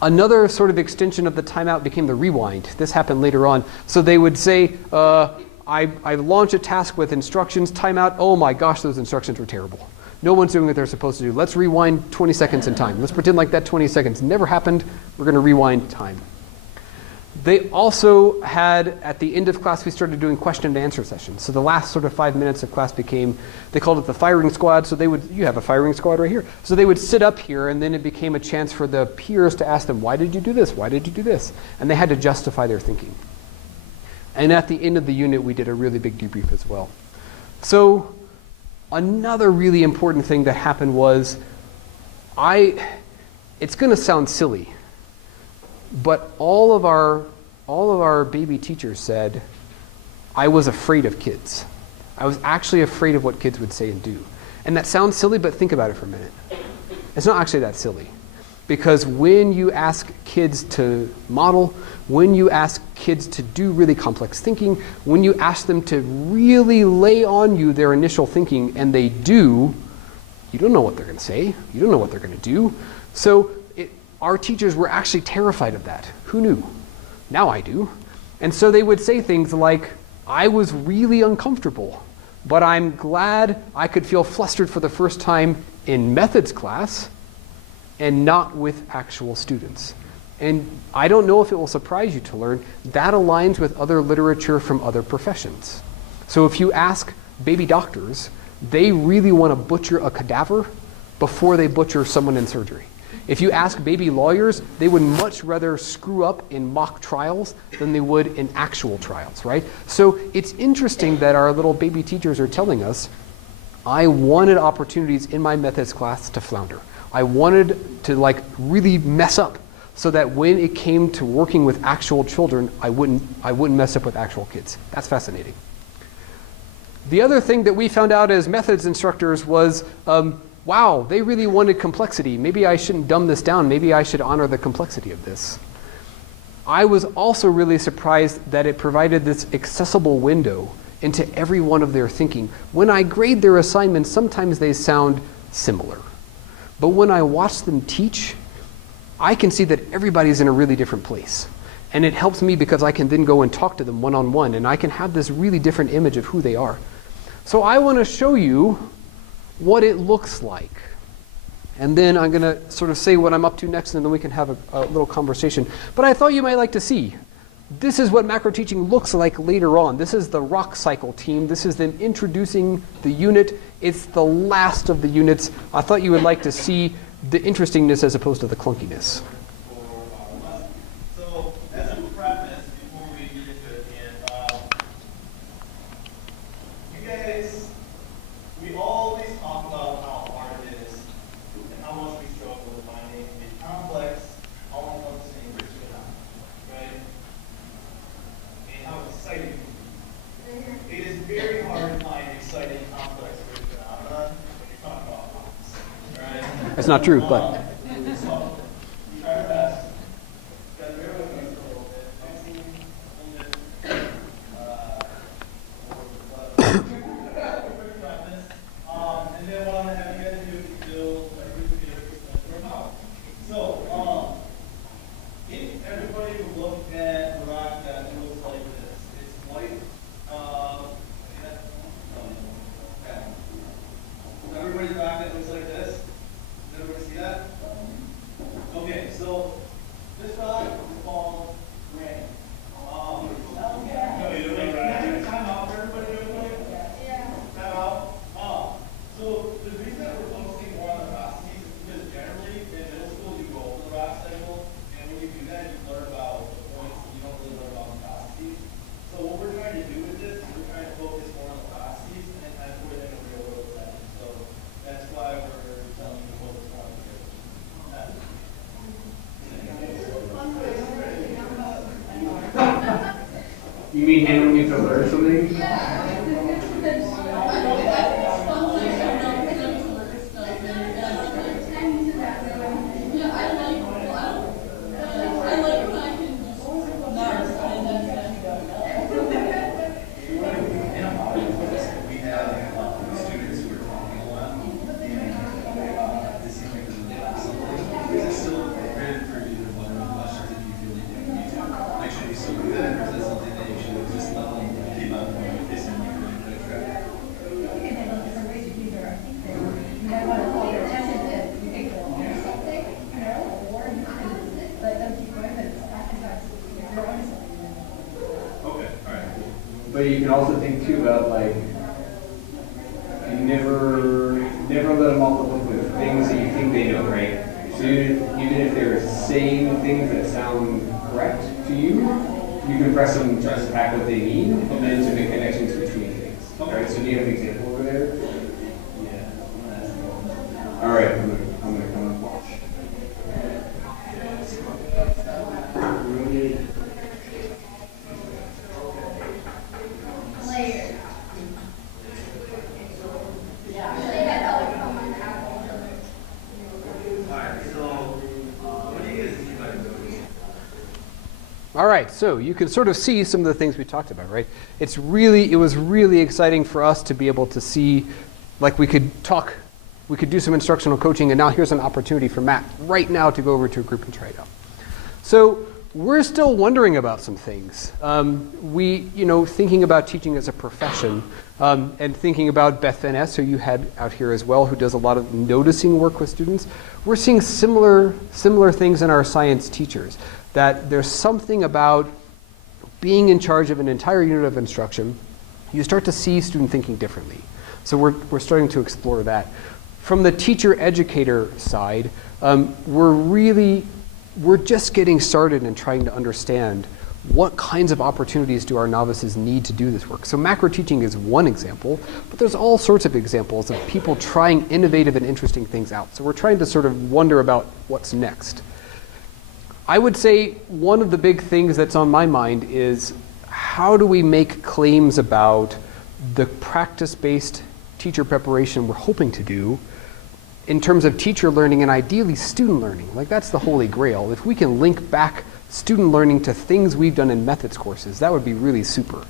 Another sort of extension of the timeout became the rewind. This happened later on. So they would say, I launch a task with instructions, timeout, oh my gosh, those instructions were terrible. No one's doing what they're supposed to do. Let's rewind 20 seconds in time. Let's pretend like that 20 seconds never happened. We're going to rewind time. They also had, at the end of class, we started doing question and answer sessions. So the last sort of 5 minutes of class became, they called it the firing squad. So you have a firing squad right here. So they would sit up here and then it became a chance for the peers to ask them, why did you do this? Why did you do this? And they had to justify their thinking. And at the end of the unit, we did a really big debrief as well. So another really important thing that happened was, it's going to sound silly, but all of our baby teachers said, I was afraid of kids. I was actually afraid of what kids would say and do. And that sounds silly, but think about it for a minute. It's not actually that silly. Because when you ask kids to model, when you ask kids to do really complex thinking, when you ask them to really lay on you their initial thinking and they do, you don't know what they're going to say. You don't know what they're going to do. So our teachers were actually terrified of that. Who knew? Now I do. And so they would say things like, I was really uncomfortable, but I'm glad I could feel flustered for the first time in methods class and not with actual students. And I don't know if it will surprise you to learn, that aligns with other literature from other professions. So if you ask baby doctors, they really want to butcher a cadaver before they butcher someone in surgery. If you ask baby lawyers, they would much rather screw up in mock trials than they would in actual trials, right? So it's interesting that our little baby teachers are telling us, I wanted opportunities in my methods class to flounder. I wanted to really mess up so that when it came to working with actual children, I wouldn't mess up with actual kids. That's fascinating. The other thing that we found out as methods instructors was, wow, they really wanted complexity. Maybe I shouldn't dumb this down. Maybe I should honor the complexity of this. I was also really surprised that it provided this accessible window into every one of their thinking. When I grade their assignments, sometimes they sound similar. But when I watch them teach, I can see that everybody's in a really different place. And it helps me because I can then go and talk to them one-on-one, and I can have this really different image of who they are. So I want to show you what it looks like. And then I'm going to sort of say what I'm up to next, and then we can have a little conversation. But I thought you might like to see. This is what macro teaching looks like later on. This is the rock cycle team. This is them introducing the unit. It's the last of the units. I thought you would like to see the interestingness as opposed to the clunkiness. So as a preface, before we get into it, you guys, we always talk about how hard it is and how much we struggle with finding a complex, all-encompassing curriculum, right? And how exciting it can be. It is very hard to find exciting, complex curriculum when you're talking about blocks, right? That's not true, but. So we try our best. You guys bear with me for a little bit. Might seem a little bit and then what I'm going to have you guys do is build a group of videos from out. So, if everybody would look at the rock that looks like this, it's white. Okay. Everybody's rock that looks like this. Does everybody see that? Okay, so this rock is called granite. Time out for everybody real quick. Time out. So the reason that we're focusing more on the velocities is because generally in middle school you go over the rock cycle, and when you do that you learn about the points, and you don't really learn about the velocities. So what we're trying to do with this is we're trying to focus more on the velocities and kind of put it in a real world setting. So that's why we're telling you to focus more on the real world. You mean handling me to learn something? But you can also think too about like, you never let them off the hook with things that you think they know, right? So even if they're saying things that sound correct to you, you can press them to unpack what they mean and then to make connections between things. Right? So do you have an example over there? Yeah. All right, I'm gonna come and watch. All right, so you can sort of see some of the things we talked about, right? It was really exciting for us to be able to see, like we could do some instructional coaching, and now here's an opportunity for Matt right now to go over to a group and try it out. So we're still wondering about some things. Thinking about teaching as a profession, and thinking about Beth Van Ness, who you had out here as well, who does a lot of noticing work with students. We're seeing similar things in our science teachers, that there's something about being in charge of an entire unit of instruction. You start to see student thinking differently. So we're starting to explore that. From the teacher-educator side, we're just getting started in trying to understand what kinds of opportunities do our novices need to do this work. So macro teaching is one example, but there's all sorts of examples of people trying innovative and interesting things out. So we're trying to sort of wonder about what's next. I would say one of the big things that's on my mind is how do we make claims about the practice-based teacher preparation we're hoping to do in terms of teacher learning and ideally student learning. Like that's the holy grail. If we can link back student learning to things we've done in methods courses, that would be really super.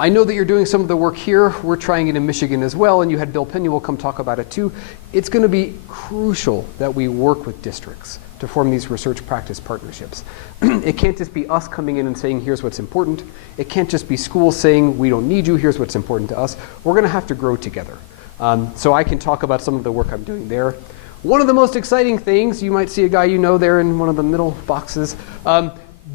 I know that you're doing some of the work here. We're trying it in Michigan as well, and you had Bill Penuel come talk about it too. It's going to be crucial that we work with districts to form these research practice partnerships. It can't just be us coming in and saying, here's what's important. It can't just be schools saying, we don't need you, here's what's important to us. We're going to have to grow together. So I can talk about some of the work I'm doing there. One of the most exciting things, you might see a guy you know there in one of the middle boxes.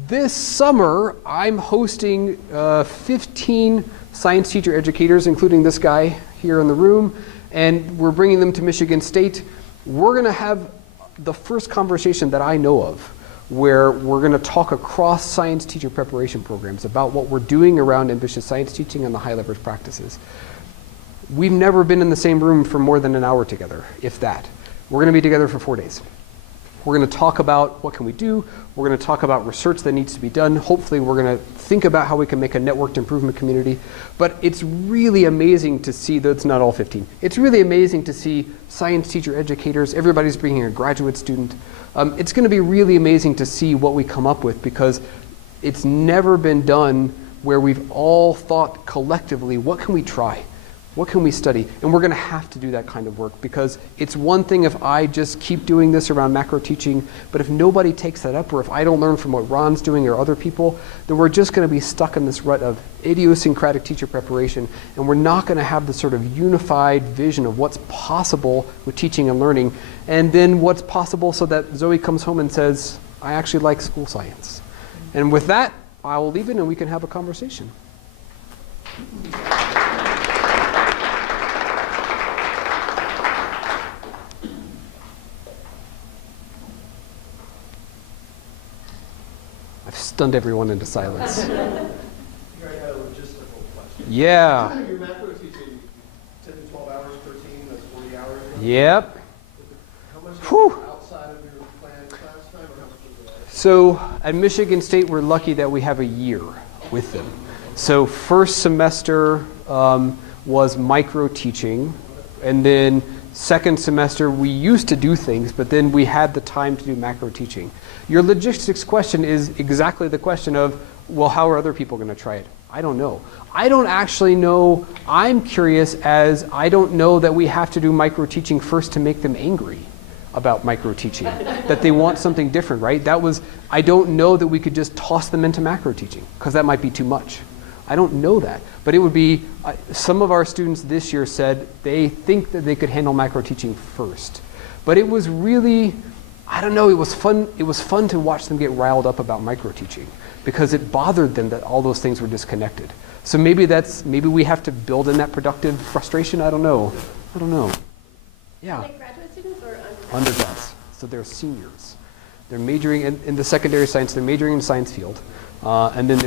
This summer, I'm hosting 15 science teacher educators, including this guy here in the room, and we're bringing them to Michigan State. We're going to have the first conversation that I know of where we're going to talk across science teacher preparation programs about what we're doing around ambitious science teaching and the high leverage practices. We've never been in the same room for more than an hour together, if that. We're going to be together for 4 days. We're going to talk about what can we do. We're going to talk about research that needs to be done. Hopefully we're going to think about how we can make a networked improvement community. But it's really amazing to see, though it's not all 15, it's really amazing to see science teacher educators. Everybody's bringing a graduate student. It's going to be really amazing to see what we come up with, because it's never been done where we've all thought collectively, what can we try? What can we study? And we're going to have to do that kind of work, because it's one thing if I just keep doing this around macro teaching, but if nobody takes that up, or if I don't learn from what Ron's doing or other people, then we're just going to be stuck in this rut of idiosyncratic teacher preparation, and we're not going to have the sort of unified vision of what's possible with teaching and learning, and then what's possible so that Zoe comes home and says, I actually like school science. And with that, I will leave it and we can have a conversation. I've stunned everyone into silence. Here I had a logistical question. Yeah. Your macro teaching, 10 to 12 hours per team, that's 40 hours. Yep. How much Whew. is outside of your planned class time, or how much is that? So at Michigan State, we're lucky that we have a year with them. So first semester was micro teaching, and then second semester we used to do things, but then we had the time to do macro teaching. Your logistics question is exactly the question of, well, how are other people going to try it? I don't know. I don't actually know. I'm curious, as I don't know that we have to do micro teaching first to make them angry about micro teaching, that they want something different, right? I don't know that we could just toss them into macro teaching, because that might be too much. I don't know that. But it would be, some of our students this year said they think that they could handle macro teaching first. But it was really, I don't know, it was fun to watch them get riled up about micro teaching, because it bothered them that all those things were disconnected. So maybe we have to build in that productive frustration. I don't know. Yeah. Like graduate students or Undergrads. So they're seniors. They're majoring in the secondary science. They're majoring in the science field, and then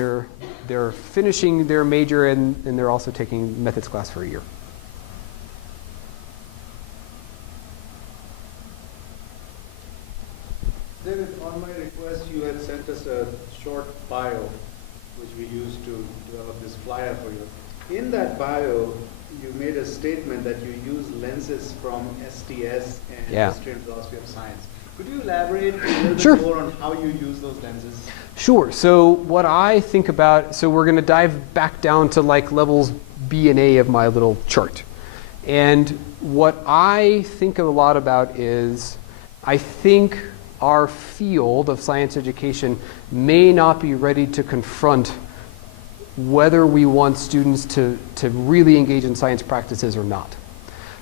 they're finishing their major, and they're also taking methods class for a year. David, on my request, you had sent us a short bio, which we used to develop this flyer for you. In that bio, you made a statement that you use lenses from STS and History and Philosophy of Science. Could you elaborate a little bit more on how you use those lenses? Sure. So what I think about, so we're going to dive back down to like levels B and A of my little chart. And what I think a lot about is, I think our field of science education may not be ready to confront whether we want students to really engage in science practices or not.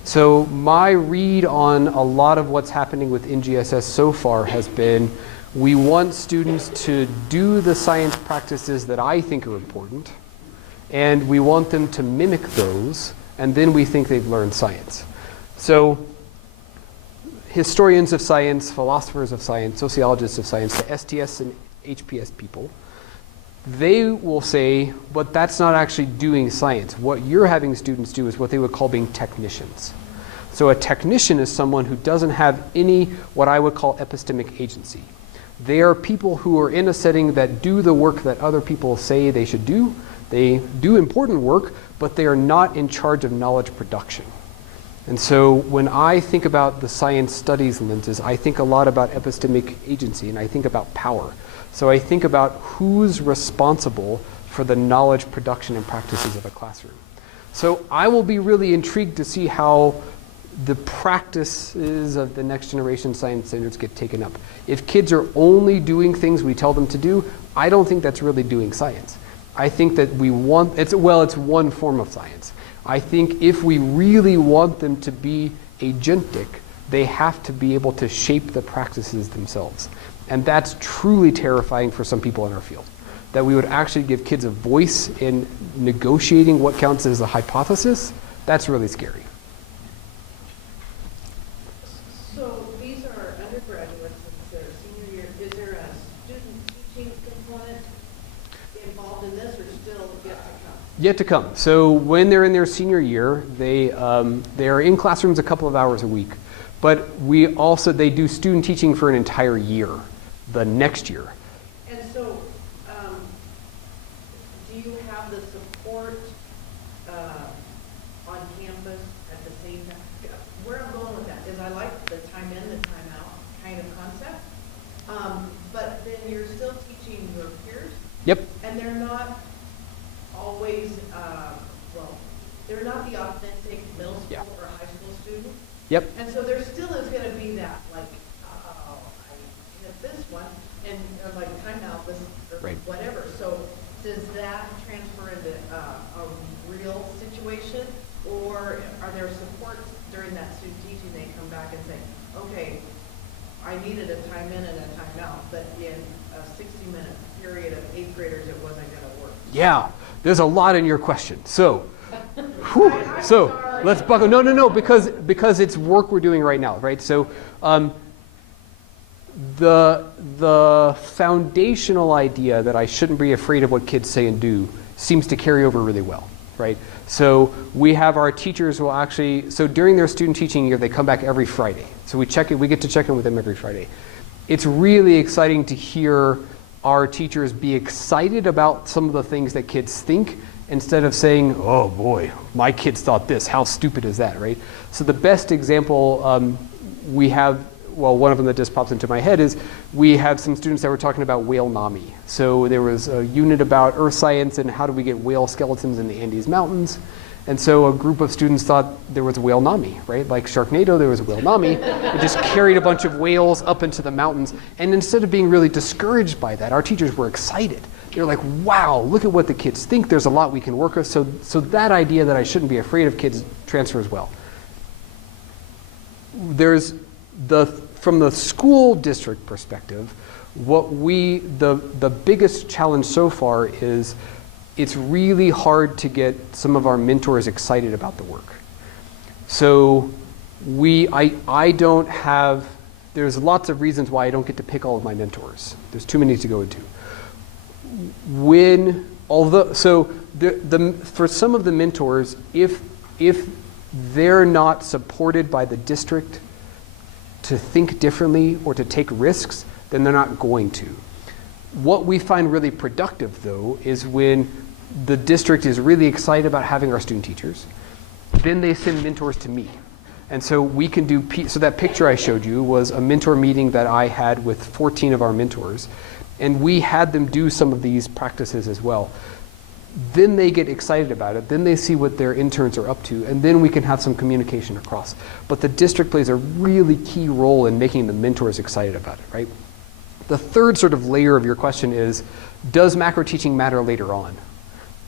So my read on a lot of what's happening with NGSS so far has been, we want students to do the science practices that I think are important, and we want them to mimic those, and then we think they've learned science. So historians of science, philosophers of science, sociologists of science, the STS and HPS people, they will say, but that's not actually doing science. What you're having students do is what they would call being technicians. So a technician is someone who doesn't have any, what I would call epistemic agency. They are people who are in a setting that do the work that other people say they should do. They do important work, but they are not in charge of knowledge production. And so when I think about the science studies lenses, I think a lot about epistemic agency, and I think about power. So I think about who's responsible for the knowledge production and practices of a classroom. So I will be really intrigued to see how the practices of the next generation science standards get taken up. If kids are only doing things we tell them to do, I don't think that's really doing science. I think that it's one form of science. I think if we really want them to be agentic, they have to be able to shape the practices themselves. And that's truly terrifying for some people in our field. That we would actually give kids a voice in negotiating what counts as a hypothesis, that's really scary. So these are undergraduates, it's their senior year. Is there a student teaching component involved in this, or still yet to come? Yet to come. So when they're in their senior year, they're in classrooms a couple of hours a week. But they do student teaching for an entire year, the next year. And so, do you have the support on campus at the same time? Where I'm going with that is I like the time in, the time out kind of concept. But then you're still teaching your peers. Yep. And they're not always, they're not the authentic middle school Yeah. or high school student. Yep. And so there still is going to be that, like, oh, I hit this one, and like timeout this, or Right. whatever. So does that transfer into a real situation, or are there supports during that student teaching? They come back and say, okay, I needed a time in and a time out, but in a 60-minute period of 8th graders, it wasn't going to work. Yeah, there's a lot in your question. So, let's buckle. No, because it's work we're doing right now, right? So, the foundational idea that I shouldn't be afraid of what kids say and do seems to carry over really well, right? So we have our teachers will actually, so during their student teaching year, they come back every Friday. So we get to check in with them every Friday. It's really exciting to hear our teachers be excited about some of the things that kids think instead of saying, oh boy, my kids thought this, how stupid is that, right? So the best example we have, well, one of them that just pops into my head is we have some students that were talking about whale NAMI. So there was a unit about earth science and how do we get whale skeletons in the Andes Mountains. And so a group of students thought there was a whale NAMI, right? Like Sharknado, there was a whale NAMI. It just carried a bunch of whales up into the mountains. And instead of being really discouraged by that, our teachers were excited. They're like, wow, look at what the kids think. There's a lot we can work with. So that idea that I shouldn't be afraid of kids transfers well. From the school district perspective, the biggest challenge so far is it's really hard to get some of our mentors excited about the work. So I don't have, there's lots of reasons why I don't get to pick all of my mentors. There's too many to go into. For some of the mentors, if they're not supported by the district to think differently or to take risks, then they're not going to. What we find really productive, though, is when the district is really excited about having our student teachers, then they send mentors to me. And so we can do, so that picture I showed you was a mentor meeting that I had with 14 of our mentors, and we had them do some of these practices as well. Then they get excited about it, then they see what their interns are up to, and then we can have some communication across. But the district plays a really key role in making the mentors excited about it, right? The third sort of layer of your question is, does macro teaching matter later on?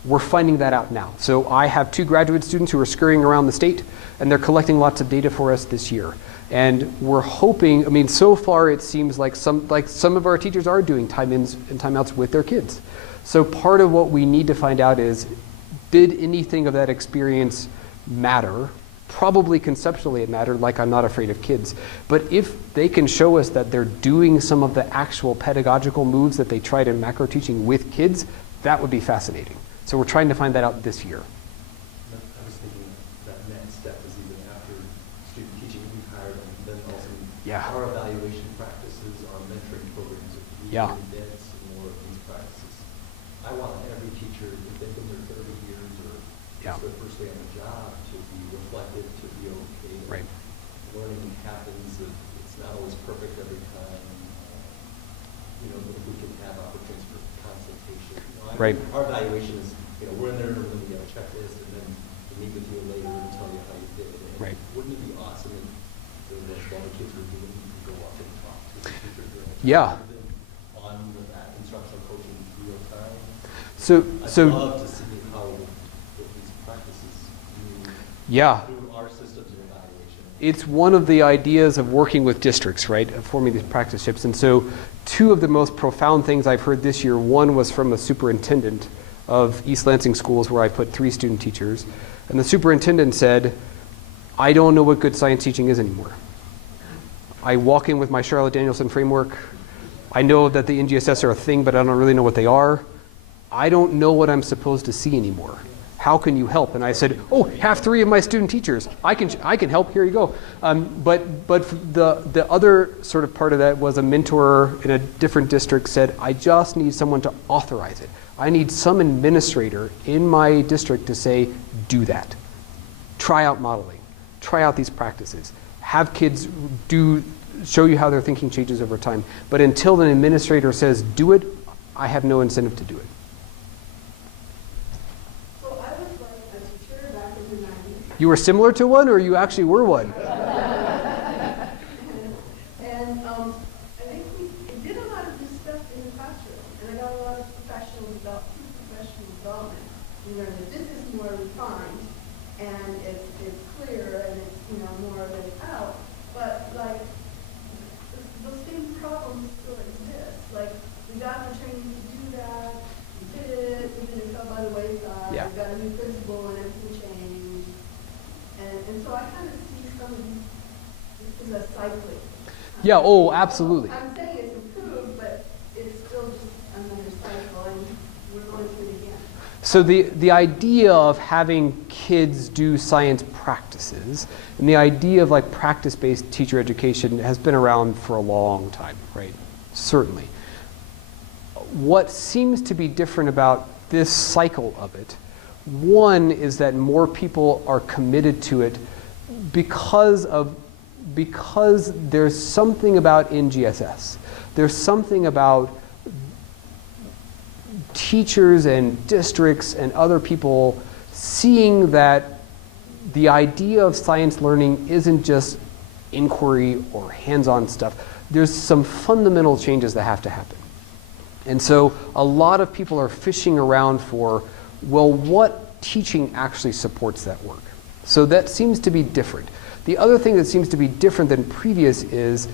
We're finding that out now. So I have 2 graduate students who are scurrying around the state, and they're collecting lots of data for us this year. And we're hoping, I mean, so far it seems like some of our teachers are doing time-ins and time-outs with their kids. So part of what we need to find out is, did anything of that experience matter? Probably conceptually it mattered, like I'm not afraid of kids. But if they can show us that they're doing some of the actual pedagogical moves that they tried in macro teaching with kids, that would be fascinating. So we're trying to find that out this year. I was thinking that next step is even after student teaching, we hired them, then also our evaluation practices, our mentoring programs, if we Yeah. embed some more of these practices. I want every teacher, if they've been there 30 years or it's their first day on the job, to be reflective, to be okay. Right. Learning happens, it's not always perfect every time. If we can have opportunities for consultation. Right. Our evaluation is, we're in there and we're going to get a checklist and then we'll meet with you later and tell you how you did it. And Right. wouldn't it be awesome if there was while the kids were doing it, you could go up and talk to the teacher during Yeah. on that instructional coaching real time? So I'd love to see how these practices do yeah. through our systems of evaluation. It's one of the ideas of working with districts, right, of forming these practice ships. And so two of the most profound things I've heard this year, one was from a superintendent of East Lansing schools where I put 3 student teachers. And the superintendent said, I don't know what good science teaching is anymore. I walk in with my Charlotte Danielson framework. I know that the NGSS are a thing, but I don't really know what they are. I don't know what I'm supposed to see anymore. How can you help? And I said, oh, have 3 of my student teachers. I can help. Here you go. But the other sort of part of that was a mentor in a different district said, I just need someone to authorize it. I need some administrator in my district to say, do that. Try out modeling. Try out these practices. Have kids show you how their thinking changes over time. But until an administrator says, do it, I have no incentive to do it. You were similar to one, or you actually were one? And I think we did a lot of this stuff in the classroom, and I got a lot of professional development. We learned that this is more refined, and it's clear, and it's more laid out. But like those same problems still exist. Like we got the training to do that, we did it, it fell by the wayside. Yeah. We got a new principal, and everything changed. And so I kind of see some of these as a cycling. Yeah, oh, absolutely. I'm saying it's improved, but it's still just another cycle, and we're going through it again. So the idea of having kids do science practices and the idea of like practice-based teacher education has been around for a long time, right? Certainly. What seems to be different about this cycle of it, one is that more people are committed to it because there's something about NGSS. There's something about teachers and districts and other people seeing that the idea of science learning isn't just inquiry or hands-on stuff. There's some fundamental changes that have to happen. And so a lot of people are fishing around for, well, what teaching actually supports that work? So that seems to be different. The other thing that seems to be different than previous is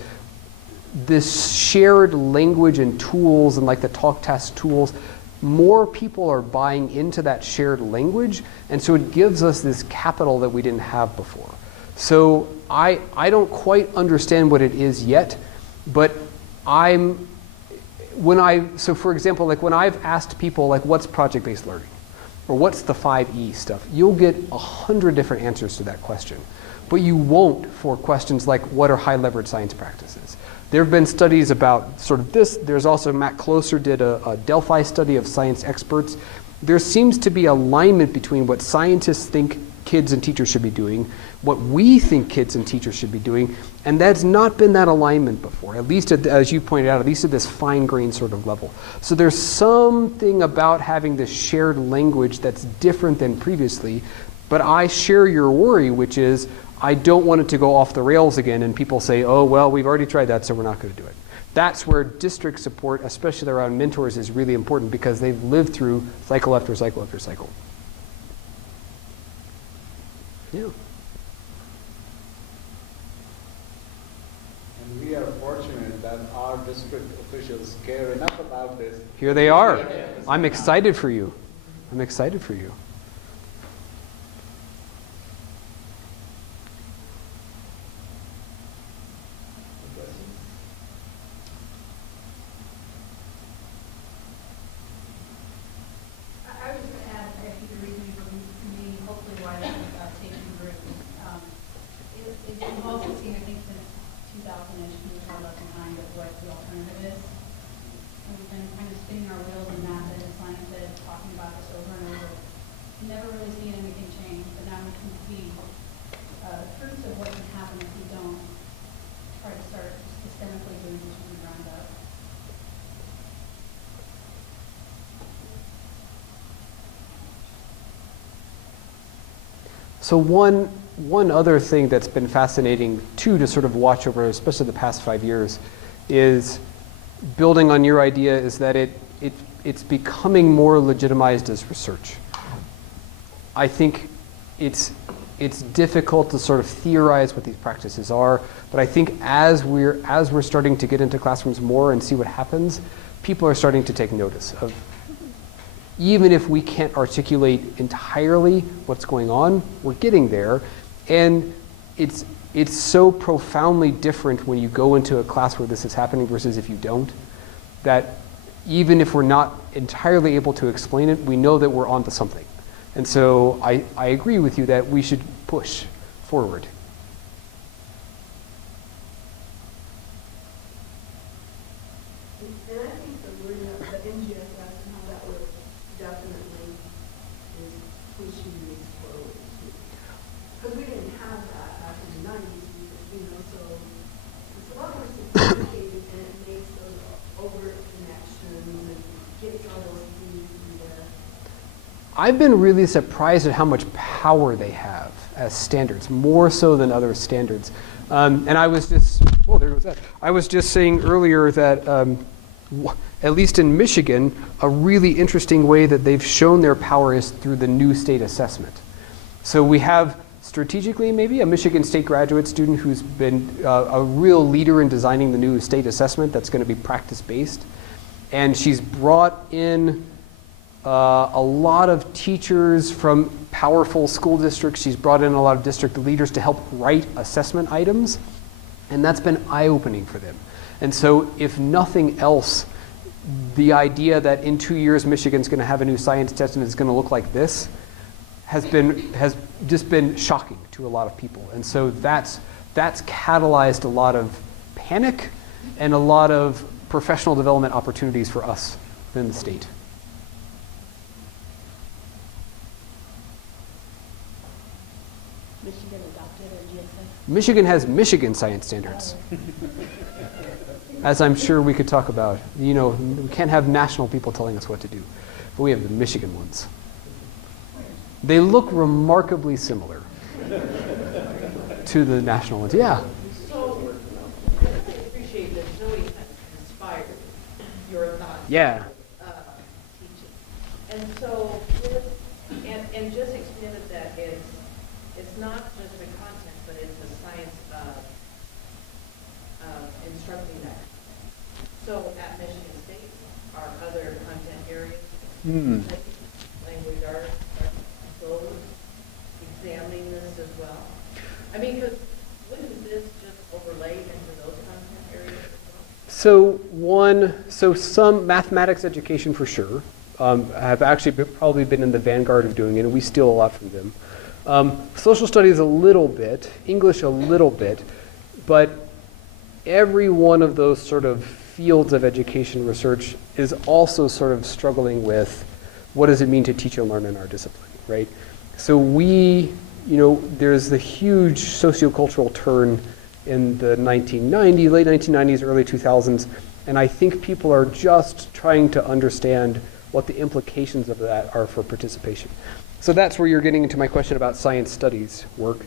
this shared language and tools and like the talk task tools. More people are buying into that shared language, and so it gives us this capital that we didn't have before. So I don't quite understand what it is yet, but so for example, like when I've asked people like what's project-based learning or what's the 5E stuff, you'll get 100 different answers to that question. But you won't for questions like what are high leverage science practices. There have been studies about sort of this. There's also Matt Closer did a Delphi study of science experts. There seems to be alignment between what scientists think kids and teachers should be doing, what we think kids and teachers should be doing, and that's not been that alignment before, at least as you pointed out, at least at this fine-grained sort of level. So there's something about having this shared language that's different than previously, but I share your worry, which is I don't want it to go off the rails again and people say, oh, well, we've already tried that, so we're not going to do it. That's where district support, especially around mentors, is really important because they've lived through cycle after cycle after cycle. Yeah. And we are fortunate that our district officials care enough about this. Here they are. I'm excited for you. I'm excited for you. So one other thing that's been fascinating too to sort of watch over, especially the past 5 years, is building on your idea is that it's becoming more legitimized as research. I think it's difficult to sort of theorize what these practices are, but I think as we're starting to get into classrooms more and see what happens, people are starting to take notice of, even if we can't articulate entirely what's going on, we're getting there. And it's so profoundly different when you go into a class where this is happening versus if you don't, that even if we're not entirely able to explain it, we know that we're onto something. And so I agree with you that we should push forward. And I think the wording of the NGSS and how that works definitely is pushing this forward too. Because we didn't have that back in the 90s, so it's a lot more sophisticated and it makes those overt connections and gets all those things in there. I've been really surprised at how much power they have as standards, more so than other standards. And I was just, oh, there goes that. I was just saying earlier that at least in Michigan, a really interesting way that they've shown their power is through the new state assessment. So we have strategically maybe a Michigan State graduate student who's been a real leader in designing the new state assessment that's going to be practice-based. And she's brought in a lot of teachers from powerful school districts. She's brought in a lot of district leaders to help write assessment items. And that's been eye-opening for them. And so if nothing else, the idea that in 2 years Michigan's going to have a new science test and it's going to look like this has just been shocking to a lot of people. And so that's catalyzed a lot of panic and a lot of professional development opportunities for us within the state. Michigan adopted a GSS? Michigan has Michigan science standards. As I'm sure we could talk about. You know, we can't have national people telling us what to do, but we have the Michigan ones. They look remarkably similar to the national ones. Yeah. So, I really appreciate that Zoe has inspired your thoughts. Yeah. Teaching. And so, and just expanded that it's not just the content, but it's the science of instructing that. So at Michigan State, are other content areas, like language arts, those examining this as well? I mean, because wouldn't this just overlay into those content areas as well? So some mathematics education for sure. Have actually probably been in the vanguard of doing it, and we steal a lot from them. Social studies a little bit, English a little bit, but every one of those sort of fields of education research is also sort of struggling with what does it mean to teach and learn in our discipline, right? So there's the huge sociocultural turn in the late 1990s, early 2000s, and I think people are just trying to understand what the implications of that are for participation. So that's where you're getting into my question about science studies work.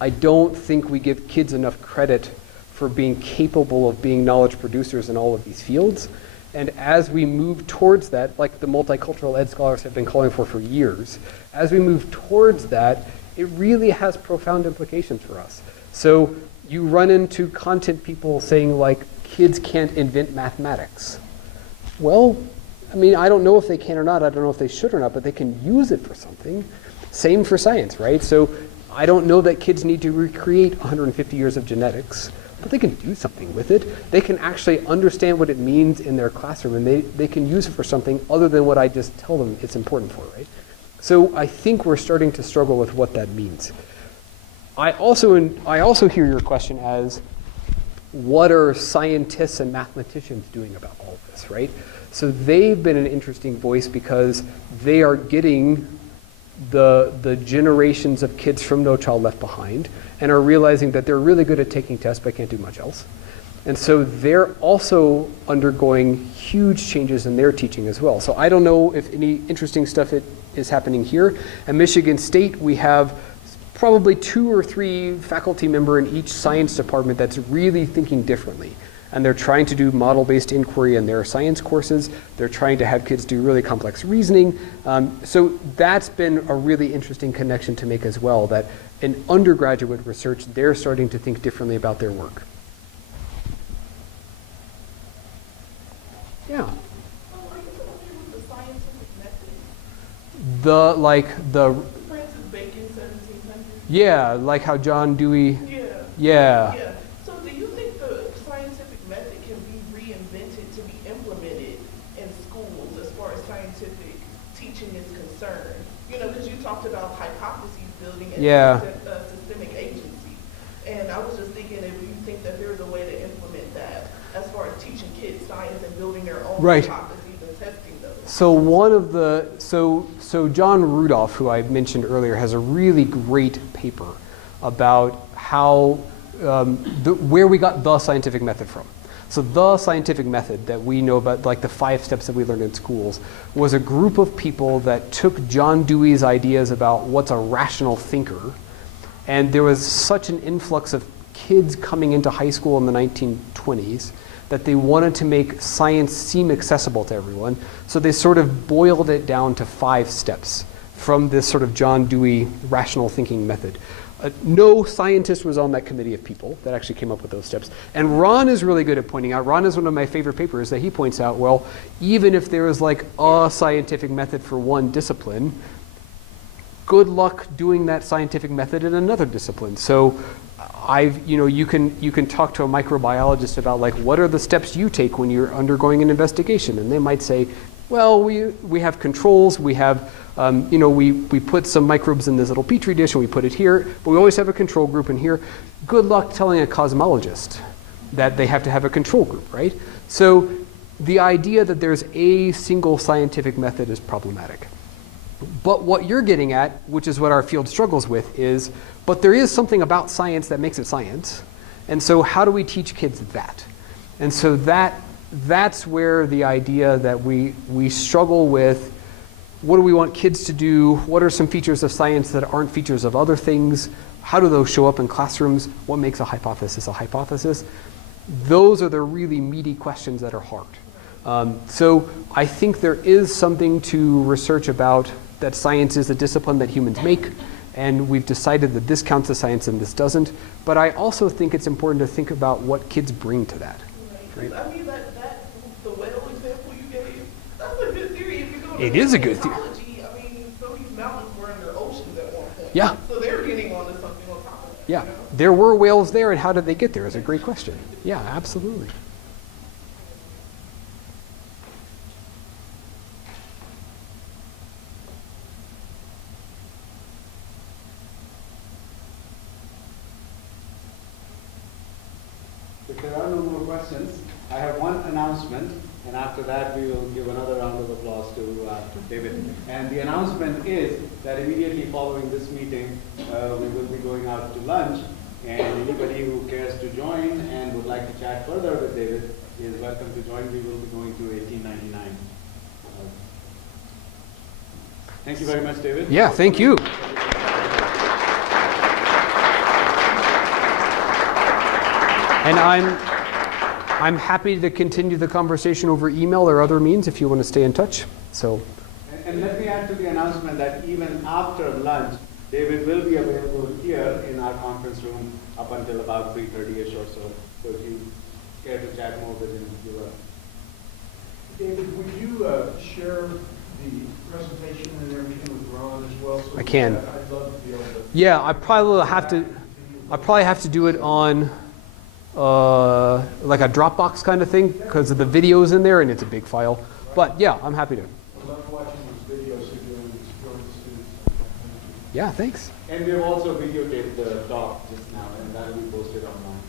I don't think we give kids enough credit for being capable of being knowledge producers in all of these fields. And as we move towards that, like the multicultural ed scholars have been calling for years, as we move towards that, it really has profound implications for us. So you run into content people saying like, kids can't invent mathematics. Well, I mean, I don't know if they can or not, I don't know if they should or not, but they can use it for something. Same for science, right? So I don't know that kids need to recreate 150 years of genetics, but they can do something with it. They can actually understand what it means in their classroom, and they can use it for something other than what I just tell them it's important for, right? So I think we're starting to struggle with what that means. I also hear your question as, what are scientists and mathematicians doing about all of this, right? So they've been an interesting voice because they are getting the generations of kids from No Child Left Behind and are realizing that they're really good at taking tests but can't do much else. And so they're also undergoing huge changes in their teaching as well. So I don't know if any interesting stuff is happening here. At Michigan State, we have probably 2 or 3 faculty member in each science department that's really thinking differently. And they're trying to do model-based inquiry in their science courses. They're trying to have kids do really complex reasoning. So that's been a really interesting connection to make as well, that in undergraduate research, they're starting to think differently about their work. Yeah. Are you familiar with the scientific method? The Francis Bacon, 1700? yeah, like how John Dewey. Yeah. Yeah. Yeah. So do you think the scientific method can be reinvented to be implemented in schools as far as scientific teaching is concerned? You know, because you talked about hypotheses building and Yeah. systemic agency. And I was just thinking, if you think that there's a way to implement that as far as teaching kids science and building their own Right. hypotheses and testing those. So one of the so John Rudolph, who I mentioned earlier, has a really great paper about how where we got the scientific method from. So the scientific method that we know about, like the 5 steps that we learned in schools, was a group of people that took John Dewey's ideas about what's a rational thinker, and there was such an influx of kids coming into high school in the 1920s that they wanted to make science seem accessible to everyone. So they sort of boiled it down to 5 steps from this sort of John Dewey rational thinking method. No scientist was on that committee of people that actually came up with those steps. And Ron is really good at pointing out, Ron is one of my favorite papers that he points out, well, even if there is like a scientific method for one discipline, good luck doing that scientific method in another discipline. So you can talk to a microbiologist about like, what are the steps you take when you're undergoing an investigation? And they might say, well, we have controls, we have, we put some microbes in this little petri dish and we put it here, but we always have a control group in here. Good luck telling a cosmologist that they have to have a control group, right? So the idea that there's a single scientific method is problematic. But what you're getting at, which is what our field struggles with, is, but there is something about science that makes it science. And so how do we teach kids that? And so that's where the idea that we struggle with, what do we want kids to do? What are some features of science that aren't features of other things? How do those show up in classrooms? What makes a hypothesis a hypothesis? Those are the really meaty questions that are hard. So I think there is something to research about that science is a discipline that humans make, and we've decided that this counts as science and this doesn't. But I also think it's important to think about what kids bring to that. Right. I mean, the whale example you gave, that's a good theory. If you go to It is a good theory. ecology, I mean, some of these mountains were under oceans at one point. Yeah. So they're getting onto something on top of that. Yeah, You know? there were whales there, and how did they get there is a great question. Yeah, absolutely. If there are no more questions, I have one announcement, and after that we will give another round of applause to David. And the announcement is that immediately following this meeting, we will be going out to lunch, and anybody who cares to join and would like to chat further with David is welcome to join. We will be going to 1899. Thank you very much, David. Yeah, thank you. And I'm happy to continue the conversation over email or other means if you want to stay in touch. So. And let me add to the announcement that even after lunch, David will be available here in our conference room up until about 3:30ish or so. So if you care to chat more with him, you will. David, would you share the presentation and everything with Ron as well? So I can. I'd love to be able to. Yeah, I probably have to do it on like a Dropbox kind of thing because of the videos in there and it's a big file. But yeah, I'm happy to. I love watching these videos you're doing to support the students. Yeah, thanks. And we've also videotaped the talk just now, and that will be posted online.